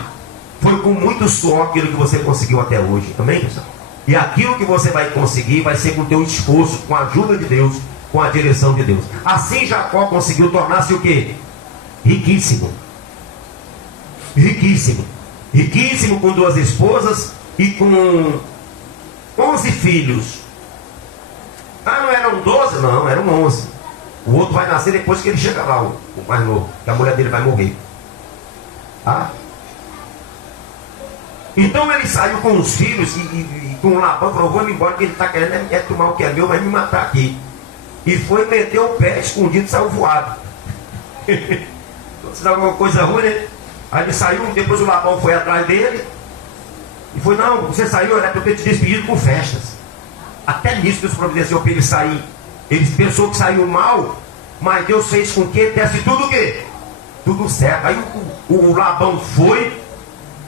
Foi com muito suor aquilo que você conseguiu até hoje. Amém, pessoal? E aquilo que você vai conseguir vai ser com o teu esforço, com a ajuda de Deus, com a direção de Deus. Assim Jacó conseguiu tornar-se o quê? Riquíssimo. Riquíssimo. Riquíssimo, com 2 esposas e com 11 filhos. Ah, não eram 12? Não, eram 11. O outro vai nascer depois que ele chega lá, o mais novo, que a mulher dele vai morrer. Ah? Então ele saiu com os filhos e com o Labão falou: vou embora, que ele está querendo tomar o que é meu, vai me matar aqui. E foi meter o pé escondido e saiu voado. Se dá alguma coisa ruim, né? Aí ele saiu, depois o Labão foi atrás dele e foi: não, você saiu, era para eu ter te despedido com festas. Até nisso Deus providenciou para ele sair. Ele pensou que saiu mal, mas Deus fez com que ele desse tudo o quê? Tudo certo. Aí o Labão foi,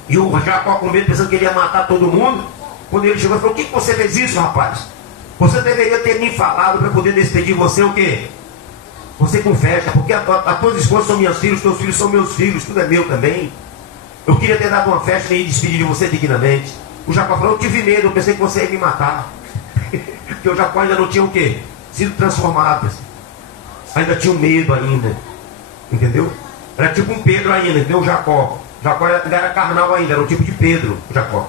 e o Jacó com medo, pensando que ele ia matar todo mundo. Quando ele chegou, ele falou: o que você fez isso, rapaz? Você deveria ter me falado para poder despedir você o quê? Você com festa, porque as tuas esposas são minhas filhas, os teus filhos são meus filhos, tudo é meu também. Eu queria ter dado uma festa e despedir de você dignamente. O Jacó falou: eu tive medo, eu pensei que você ia me matar. Porque o Jacó ainda não tinha o quê? Sido transformado. Ainda tinha um medo ainda. Entendeu? Era tipo um Pedro ainda, entendeu? O Jacó ainda era carnal ainda, era um tipo de Pedro, o Jacó.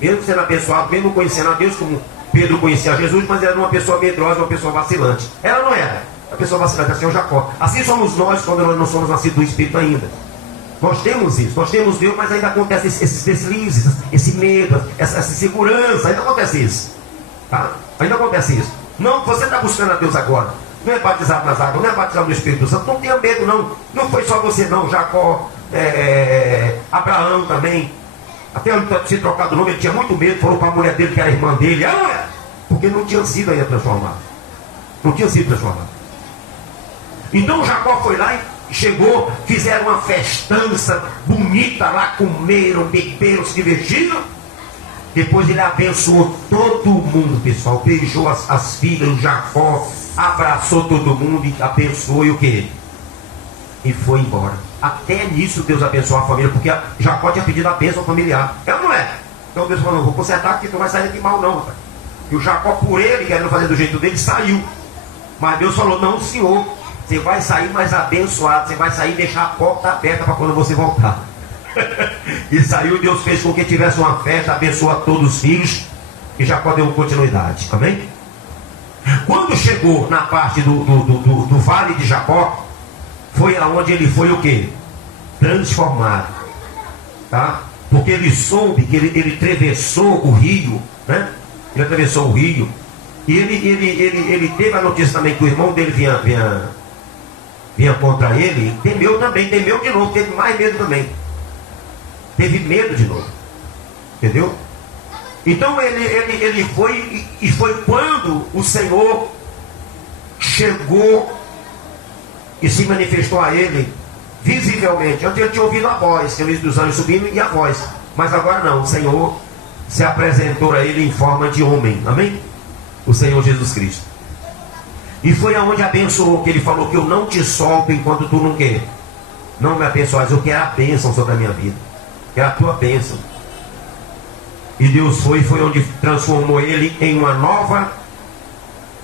Mesmo sendo abençoado, mesmo conhecendo a Deus como Pedro conhecia Jesus, mas era uma pessoa medrosa, uma pessoa vacilante. Ela não era. A pessoa vacilante, assim é o Jacó. Assim somos nós quando nós não somos nascidos do Espírito ainda. Nós temos isso, nós temos Deus, mas ainda acontece esses deslizes, esse medo, essa insegurança, ainda acontece isso. Tá? Ainda acontece isso. Não, você está buscando a Deus agora. Não é batizado nas águas, não é batizado no Espírito Santo. Não tenha medo, não. Não foi só você, não. Jacó, Abraão também. Até ele se trocar do nome, ele tinha muito medo. Falou para a mulher dele que era irmã dele. Porque não tinha sido ainda transformado. Não tinha sido transformado. Então Jacó foi lá e chegou, fizeram uma festança bonita lá, comeram, beberam, se divertiram. Depois ele abençoou todo mundo, pessoal. Beijou as filhas, o Jacó, abraçou todo mundo e abençoou e o quê? E foi embora. Até nisso Deus abençoou a família, porque Jacó tinha pedido a bênção familiar. É ou não é? Então Deus falou, não, vou consertar aqui, tu não vai sair daqui mal não, rapaz. E o Jacó, por ele, querendo fazer do jeito dele, saiu. Mas Deus falou, não senhor, você vai sair mais abençoado, você vai sair e deixar a porta aberta para quando você voltar. E saiu, Deus fez com que tivesse uma festa, abençoou a todos os filhos, e Jacó deu continuidade, amém? Quando chegou na parte do vale de Jacó, foi aonde ele foi o quê? Transformado, tá? Porque ele soube que ele atravessou o rio, né? Ele atravessou o rio, e ele teve a notícia também que o irmão dele vinha contra ele, temeu também, temeu de novo, teve mais medo também. Teve medo de novo, entendeu? Então ele foi, e foi quando o Senhor chegou e se manifestou a ele visivelmente. Antes ele tinha ouvido a voz, que é o dos anjos subindo, e a voz, mas agora não, o Senhor se apresentou a ele em forma de homem, amém? O Senhor Jesus Cristo. E foi aonde abençoou, que ele falou que eu não te solto enquanto tu não quer. Não me abençoas, eu quero a bênção sobre a minha vida. Quero a tua bênção. E Deus foi onde transformou ele em uma nova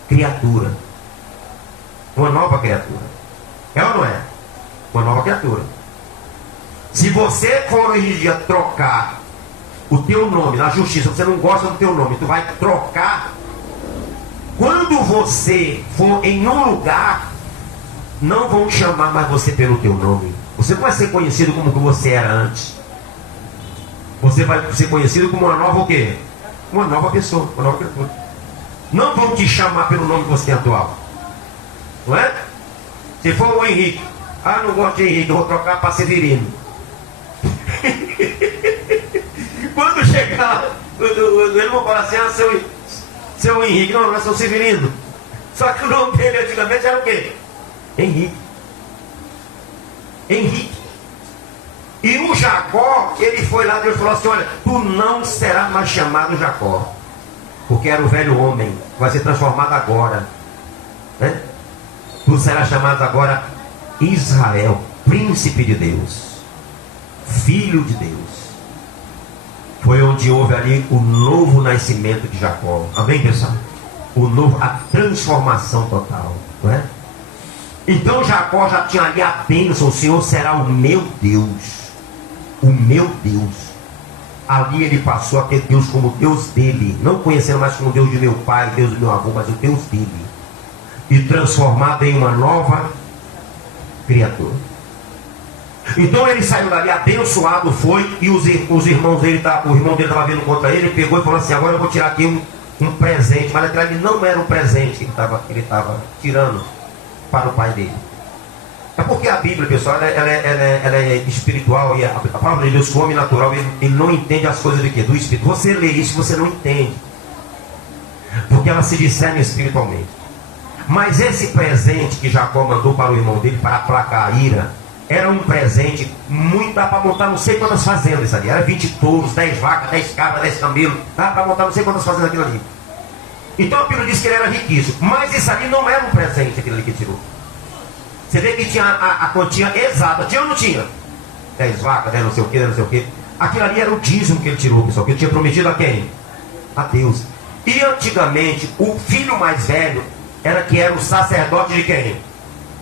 criatura. Uma nova criatura. É ou não é? Uma nova criatura. Se você for hoje em dia trocar o teu nome na justiça, você não gosta do teu nome, tu vai trocar. Quando você for em um lugar, não vão chamar mais você pelo teu nome. Você não vai ser conhecido como que você era antes. Você vai ser conhecido como uma nova o quê? Uma nova pessoa, uma nova criatura. Não vão te chamar pelo nome que você tem atual. Não é? Se for o Henrique, não gosto de Henrique, eu vou trocar para Severino. Quando chegar, ele vai falar assim, seu Henrique, não é seu Severino. Só que o nome dele antigamente era o quê? Henrique. Henrique. E o Jacó, ele foi lá, Deus falou assim, olha, tu não serás mais chamado Jacó, porque era o velho homem, vai ser transformado agora, né? Tu serás chamado agora Israel, príncipe de Deus, filho de Deus. Foi onde houve ali o novo nascimento de Jacó, amém, pessoal? A transformação total, não é? Então Jacó já tinha ali a bênção, o Senhor será o meu Deus. O meu Deus. Ali ele passou a ter Deus como Deus dele, não conhecendo mais como Deus de meu pai, Deus do meu avô, mas o Deus dele, e transformado em uma nova criatura. Então ele saiu dali abençoado, foi, e os irmãos dele, o irmão dele estava vindo contra ele, pegou e falou assim, agora eu vou tirar aqui um presente, mas aquilo ali não era um presente que ele estava tirando para o pai dele. É porque a Bíblia, pessoal, ela é espiritual, e a palavra de Deus, o homem natural, ele não entende as coisas do quê? Do Espírito. Você lê isso, você não entende, porque ela se discerne espiritualmente. Mas esse presente que Jacó mandou para o irmão dele, para aplacar a ira, era um presente muito, dá para montar não sei quantas fazendas ali. Era 20 touros, 10 vacas, 10 cabras, 10 camelos, dá para montar não sei quantas fazendas aquilo ali. Então a Bíblia diz que ele era riquíssimo, mas isso ali não era um presente, aquilo ali que tirou. Você vê que tinha a quantia exata, tinha ou não tinha? 10 vacas, 10 não sei o que, não sei o que. Aquilo ali era o dízimo que ele tirou, pessoal, que ele tinha prometido a quem? A Deus. E antigamente, o filho mais velho era o sacerdote de quem?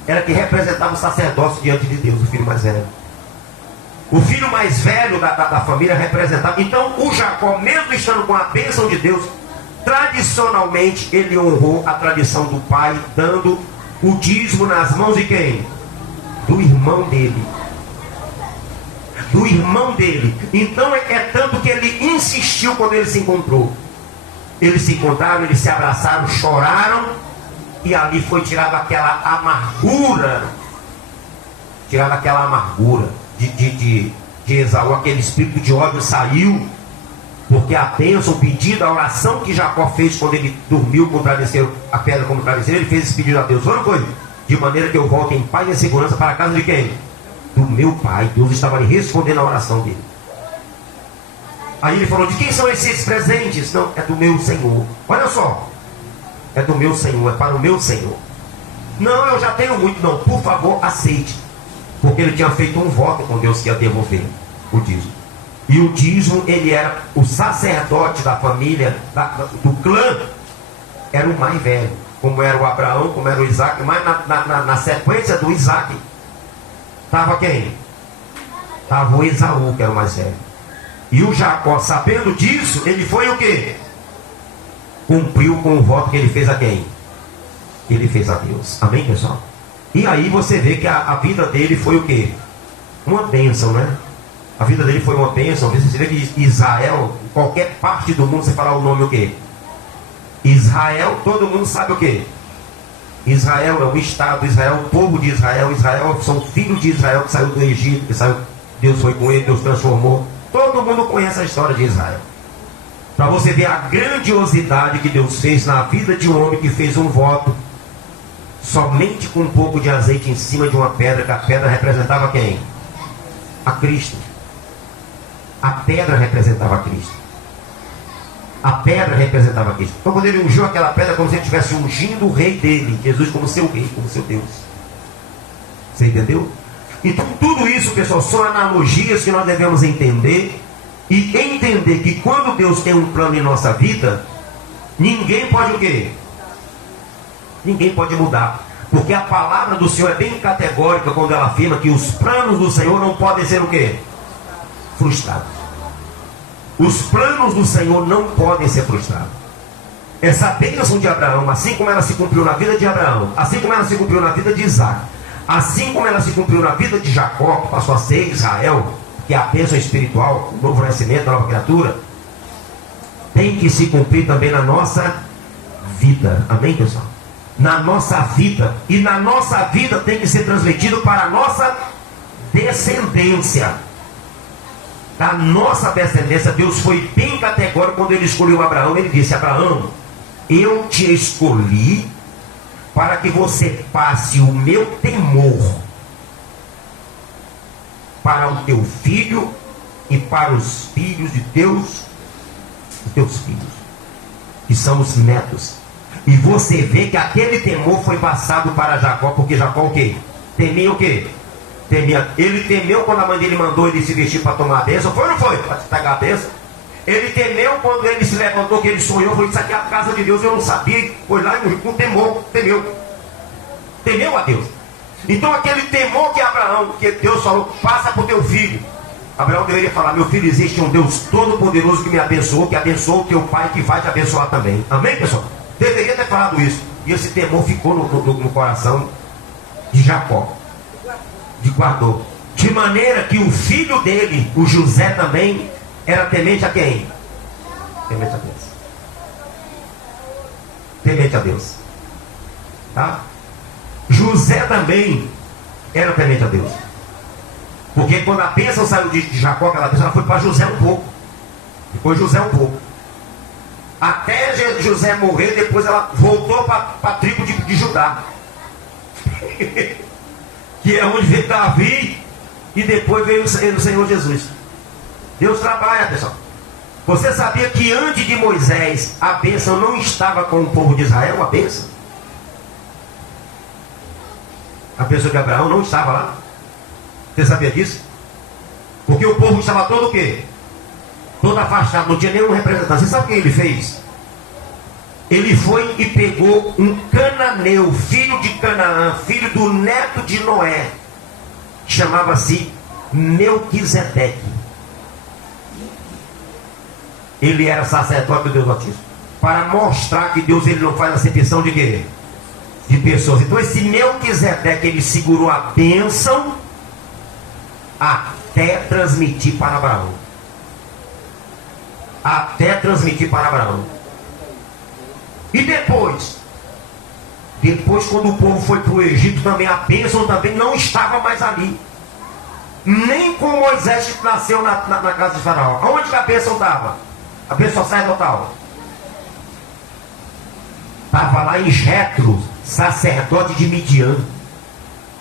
Era que representava o sacerdócio diante de Deus, o filho mais velho. O filho mais velho da família representava. Então o Jacó, mesmo estando com a bênção de Deus, tradicionalmente ele honrou a tradição do pai, dando o dízimo nas mãos de quem? Do irmão dele. Do irmão dele. Então é tanto que ele insistiu quando ele se encontrou. Eles se encontraram, eles se abraçaram, choraram, e ali foi tirada aquela amargura. Tirada aquela amargura de Esaú, aquele espírito de ódio saiu, porque a bênção, o pedido, a oração que Jacó fez quando ele dormiu com o travesseiro, a pedra como travesseiro, ele fez esse pedido a Deus, não foi? de maneira que eu volte em paz e em segurança para a casa de quem? Do meu pai. Deus estava ali respondendo a oração dele. Aí ele falou: de quem são esses presentes? Não, é do meu Senhor. Olha só, é do meu Senhor, é para o meu Senhor. Não, eu já tenho muito. Não, por favor, aceite. Porque ele tinha feito um voto com Deus que ia devolver o dízimo. E o dízimo, ele era o sacerdote da família, do clã, era o mais velho. Como era o Abraão, como era o Isaac. Mas na sequência do Isaac, estava quem? Estava o Esaú, que era o mais velho. E o Jacó, sabendo disso, ele foi o quê? Cumpriu com o voto que ele fez a quem? Ele fez a Deus. Amém, pessoal? E aí você vê que a vida dele foi o quê? Uma bênção, né? A vida dele foi uma bênção. Você vê que Israel, em qualquer parte do mundo, você falar o nome o quê? Israel, todo mundo sabe o quê? Israel é o Estado, Israel é o povo de Israel. Israel são filhos de Israel que saiu do Egito, que saiu, Deus foi com ele, Deus transformou. Todo mundo conhece a história de Israel. Para você ver a grandiosidade que Deus fez na vida de um homem que fez um voto somente com um pouco de azeite em cima de uma pedra, que a pedra representava quem? A Cristo. A pedra representava Cristo. A pedra representava Cristo. Então quando ele ungiu aquela pedra, como se ele estivesse ungindo o rei dele, Jesus como seu rei, como seu Deus. Você entendeu? Então tudo isso, pessoal, são analogias que nós devemos entender. E entender que quando Deus tem um plano em nossa vida, ninguém pode o quê? Ninguém pode mudar. Porque a palavra do Senhor é bem categórica quando ela afirma que os planos do Senhor não podem ser o quê? Frustrados. Os planos do Senhor não podem ser frustrados. Essa bênção de Abraão, assim como ela se cumpriu na vida de Abraão, assim como ela se cumpriu na vida de Isaac, assim como ela se cumpriu na vida de Jacó, que passou a ser Israel, que é a bênção espiritual, o novo nascimento, a nova criatura, tem que se cumprir também na nossa vida. Amém, pessoal? Na nossa vida. E na nossa vida tem que ser transmitido para a nossa descendência. Da nossa descendência. Deus foi bem categórico quando ele escolheu Abraão. Ele disse: Abraão, eu te escolhi para que você passe o meu temor para o teu filho e para os filhos de teus filhos, que são os netos. E você vê que aquele temor foi passado para Jacó, porque Jacó o quê? Temia o quê? Temia. Ele temeu quando a mãe dele mandou ele se vestir para tomar a bênção. Foi ou não foi? Para pegar a bênção. Ele temeu quando ele se levantou, que ele sonhou, falou: isso aqui é a casa de Deus, eu não sabia. Foi lá e com temor, temeu a Deus. Então aquele temor que Abraão, que Deus falou: passa para o teu filho. Abraão deveria falar: meu filho, existe um Deus todo poderoso que me abençoou, que abençoou o teu pai, que vai te abençoar também. Amém, pessoal? Deveria ter falado isso. E esse temor ficou no coração de Jacó. Guardou. De maneira que o filho dele, o José, também era temente a quem? Temente a Deus. Temente a Deus. Tá? José também era temente a Deus. Porque quando a bênção saiu de Jacó, aquela bênção, ela foi para José um pouco. Depois José um pouco. Até José morrer, depois ela voltou para a tribo de Judá. Que é onde veio Davi e depois veio o Senhor Jesus. Deus trabalha, pessoal. Você sabia que antes de Moisés a bênção não estava com o povo de Israel? A bênção de Abraão não estava lá. Você sabia disso? Porque o povo estava todo o quê? Todo afastado, não tinha nenhum representante. Você sabe o que ele fez? Ele foi e pegou um cananeu, filho de Canaã, filho do neto de Noé, chamava-se Melquisedeque. Ele era sacerdote do Deus Altíssimo, para mostrar que Deus ele não faz acepção de quê? De pessoas. Então esse Melquisedeque, ele segurou a bênção até transmitir para Abraão. Até transmitir para Abraão. E depois quando o povo foi para o Egito, também a bênção também não estava mais ali. Nem com Moisés que nasceu na casa de Faraó. Aonde que a bênção estava? A bênção sacerdotal estava lá em Jetro, sacerdote de Midian.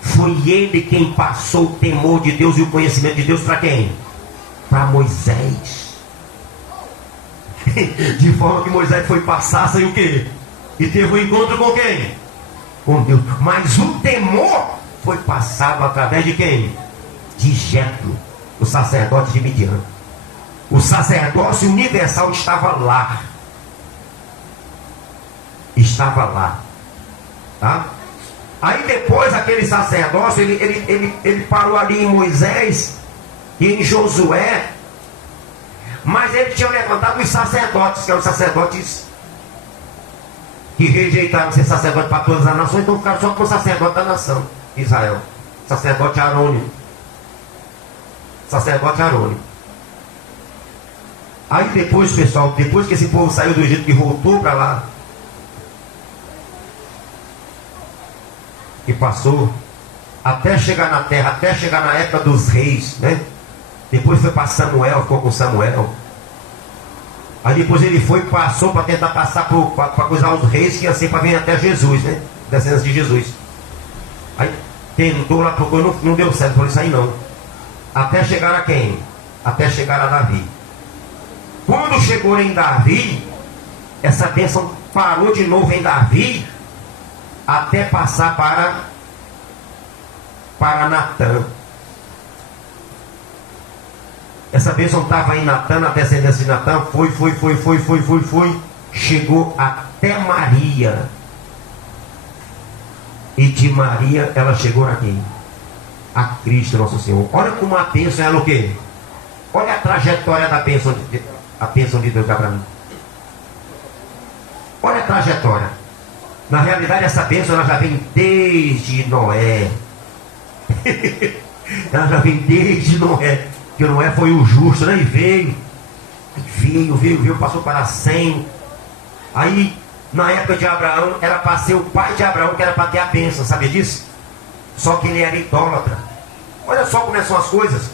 Foi ele quem passou o temor de Deus e o conhecimento de Deus para quem? Para Moisés. De forma que Moisés foi passar, saiu o quê? E teve um encontro com quem? Com Deus. Mas o temor foi passado através de quem? De Jetro, o sacerdote de Midian. O sacerdócio universal estava lá. Estava lá. Tá? Aí depois aquele sacerdócio, ele parou ali em Moisés e em Josué. Mas ele tinha levantado os sacerdotes, que eram os sacerdotes que rejeitaram ser sacerdote para todas as nações, então ficaram só com o sacerdote da nação Israel. Sacerdote Arônio. Sacerdote Arônio. Aí depois, pessoal, depois que esse povo saiu do Egito, que voltou para lá, que passou até chegar na terra, até chegar na época dos reis, né? Depois foi para Samuel, ficou com Samuel. Aí depois ele foi, passou para tentar passar para coisar os reis, que ia ser para vir até Jesus, né? Descendência de Jesus. Aí tentou lá, procurou, não deu certo, falou isso aí não. Até chegar a quem? Até chegar a Davi. Quando chegou em Davi, essa bênção parou de novo em Davi, até passar para Natã. Essa bênção estava em Natã, na descendência de Natã, foi, chegou até Maria. E de Maria ela chegou aqui, a Cristo Nosso Senhor. Olha como a bênção ela o quê? Olha a trajetória da bênção, a bênção de Deus para mim. Olha a trajetória. Na realidade essa bênção ela já vem desde Noé. Ela já vem desde Noé. Porque Noé foi o justo, né? E veio, passou para 100. Aí, na época de Abraão, era para ser o pai de Abraão, que era para ter a bênção, sabia disso? Só que ele era idólatra. Olha só como são as coisas.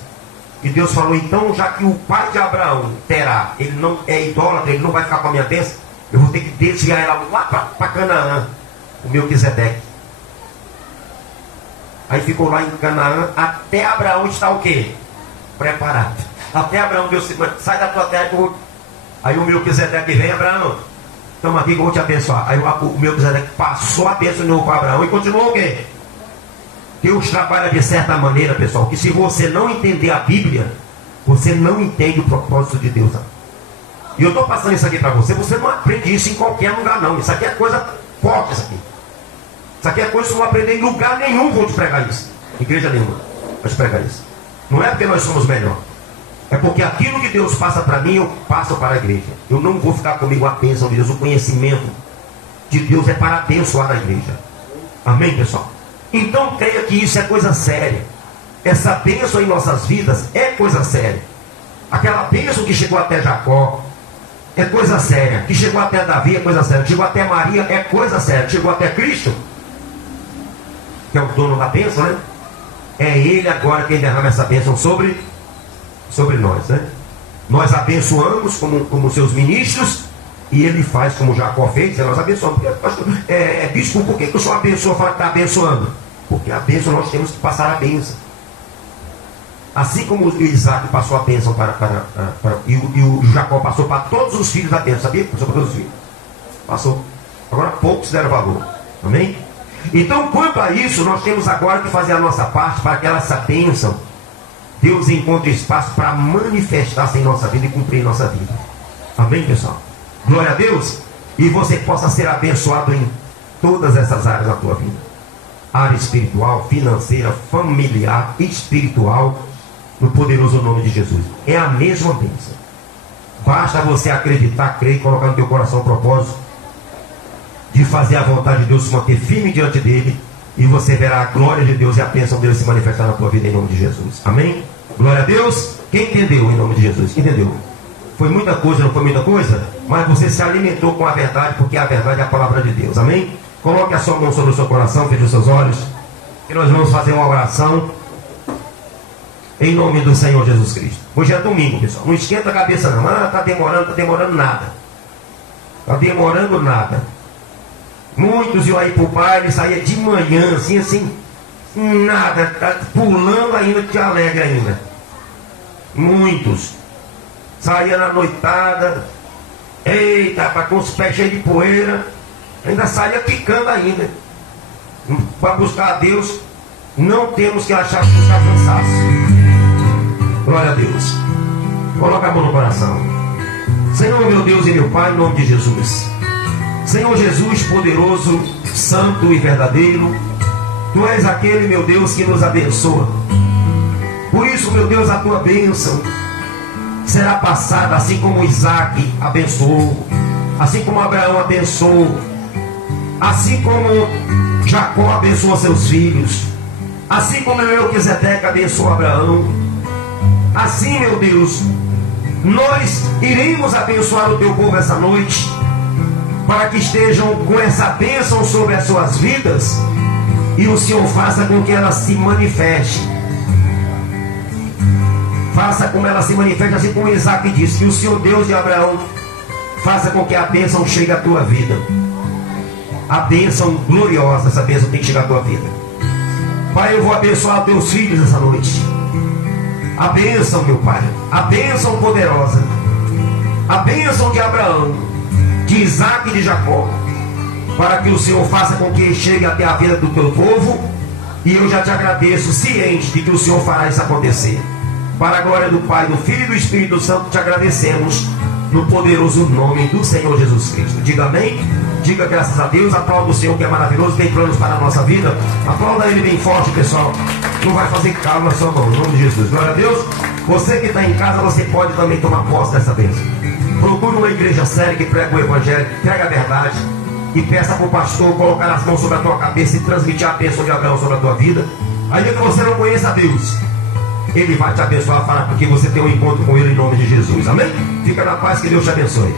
E Deus falou, então, já que o pai de Abraão terá, ele não é idólatra, ele não vai ficar com a minha bênção, eu vou ter que desviar ela lá para Canaã, o Melquisedeque. Aí ficou lá em Canaã, até Abraão está o quê? Preparado. Até Abraão Deus sai da tua terra. Aí o Melquisedeque vem, Abraão, estamos aqui que eu vou te abençoar. Aí o Melquisedeque passou a bênção de novo para Abraão e continuou o quê? Deus trabalha de certa maneira, pessoal, que se você não entender a Bíblia, você não entende o propósito de Deus. E eu estou passando isso aqui para você, você não aprende isso em qualquer lugar não. Isso aqui é coisa forte, isso aqui. Isso aqui é coisa que você não aprender em lugar nenhum, vou te pregar isso. Igreja nenhuma, vou te pregar isso. Não é porque nós somos melhor. É porque aquilo que Deus passa para mim, eu passo para a igreja. Eu não vou ficar comigo a bênção de Deus. O conhecimento de Deus é para abençoar a igreja. Amém, pessoal? Então creia que isso é coisa séria. Essa bênção em nossas vidas é coisa séria. Aquela bênção que chegou até Jacó é coisa séria. Que chegou até Davi é coisa séria. Que chegou até Maria é coisa séria. Que chegou até Cristo, que é o dono da bênção, né? É Ele agora quem derrama essa bênção sobre nós, né? Nós abençoamos como seus ministros, e Ele faz como Jacó fez, e nós abençoamos. Bispo, por que o senhor abençoa, fala que está abençoando? Porque a bênção nós temos que passar a bênção. Assim como o Isaac passou a bênção e o Jacó passou para todos os filhos da bênção, sabia? Passou para todos os filhos. Passou. Agora poucos deram valor. Amém? Então, quanto a isso, nós temos agora que fazer a nossa parte para que essa bênção, Deus encontre espaço para manifestar-se em nossa vida e cumprir em nossa vida. Amém, pessoal? Glória a Deus. E você possa ser abençoado em todas essas áreas da tua vida. Área espiritual, financeira, familiar, espiritual, no poderoso nome de Jesus. É a mesma bênção. Basta você acreditar, crer e colocar no teu coração o propósito de fazer a vontade de Deus, se manter firme diante dele, e você verá a glória de Deus e a bênção dele se manifestar na tua vida em nome de Jesus. Amém? Glória a Deus. Quem entendeu em nome de Jesus? Entendeu? Foi muita coisa, não foi muita coisa? Mas você se alimentou com a verdade, porque a verdade é a palavra de Deus. Amém? Coloque a sua mão sobre o seu coração, feche os seus olhos, e nós vamos fazer uma oração em nome do Senhor Jesus Cristo. Hoje é domingo, pessoal. Não esquenta a cabeça não. Está demorando nada. Está demorando nada. Muitos iam aí para o baile, saía de manhã, assim, Nada, tá pulando ainda, que alegre ainda. Muitos. Saía na noitada, eita, com os pés cheios de poeira, ainda saía picando ainda. Para buscar a Deus, não temos que achar buscar cansaço. Glória a Deus. Coloca a mão no coração. Senhor, meu Deus e meu Pai, em nome de Jesus. Senhor Jesus, poderoso, santo e verdadeiro, Tu és aquele, meu Deus, que nos abençoa. Por isso, meu Deus, a Tua bênção será passada assim como Isaac abençoou, assim como Abraão abençoou, assim como Jacó abençoou seus filhos, assim como Melquisedeque abençoou Abraão. Assim, meu Deus, nós iremos abençoar o Teu povo essa noite, para que estejam com essa bênção sobre as suas vidas, e o Senhor faça com que ela se manifeste. Faça com que ela se manifeste, assim como Isaac disse, que o Senhor Deus de Abraão faça com que a bênção chegue à tua vida. A bênção gloriosa, essa bênção tem que chegar à tua vida. Pai, eu vou abençoar os teus filhos essa noite. A bênção, meu Pai, a bênção poderosa, a bênção de Abraão, de Isaac e de Jacó, para que o Senhor faça com que chegue até a vida do teu povo. E eu já te agradeço, ciente de que o Senhor fará isso acontecer. Para a glória do Pai, do Filho e do Espírito Santo, te agradecemos no poderoso nome do Senhor Jesus Cristo. Diga amém, diga graças a Deus, aplauda o Senhor que é maravilhoso, tem planos para a nossa vida. Aplauda Ele bem forte, pessoal. Não vai fazer calma na sua mão, em nome de Jesus. Glória a Deus. Você que está em casa, você pode também tomar posse dessa bênção. Procure uma igreja séria que prega o Evangelho, que prega a verdade, e peça para o pastor colocar as mãos sobre a tua cabeça e transmitir a bênção de Abraão sobre a tua vida. Ainda que você não conheça a Deus, Ele vai te abençoar, para que você tenha um encontro com Ele em nome de Jesus. Amém? Fica na paz, que Deus te abençoe.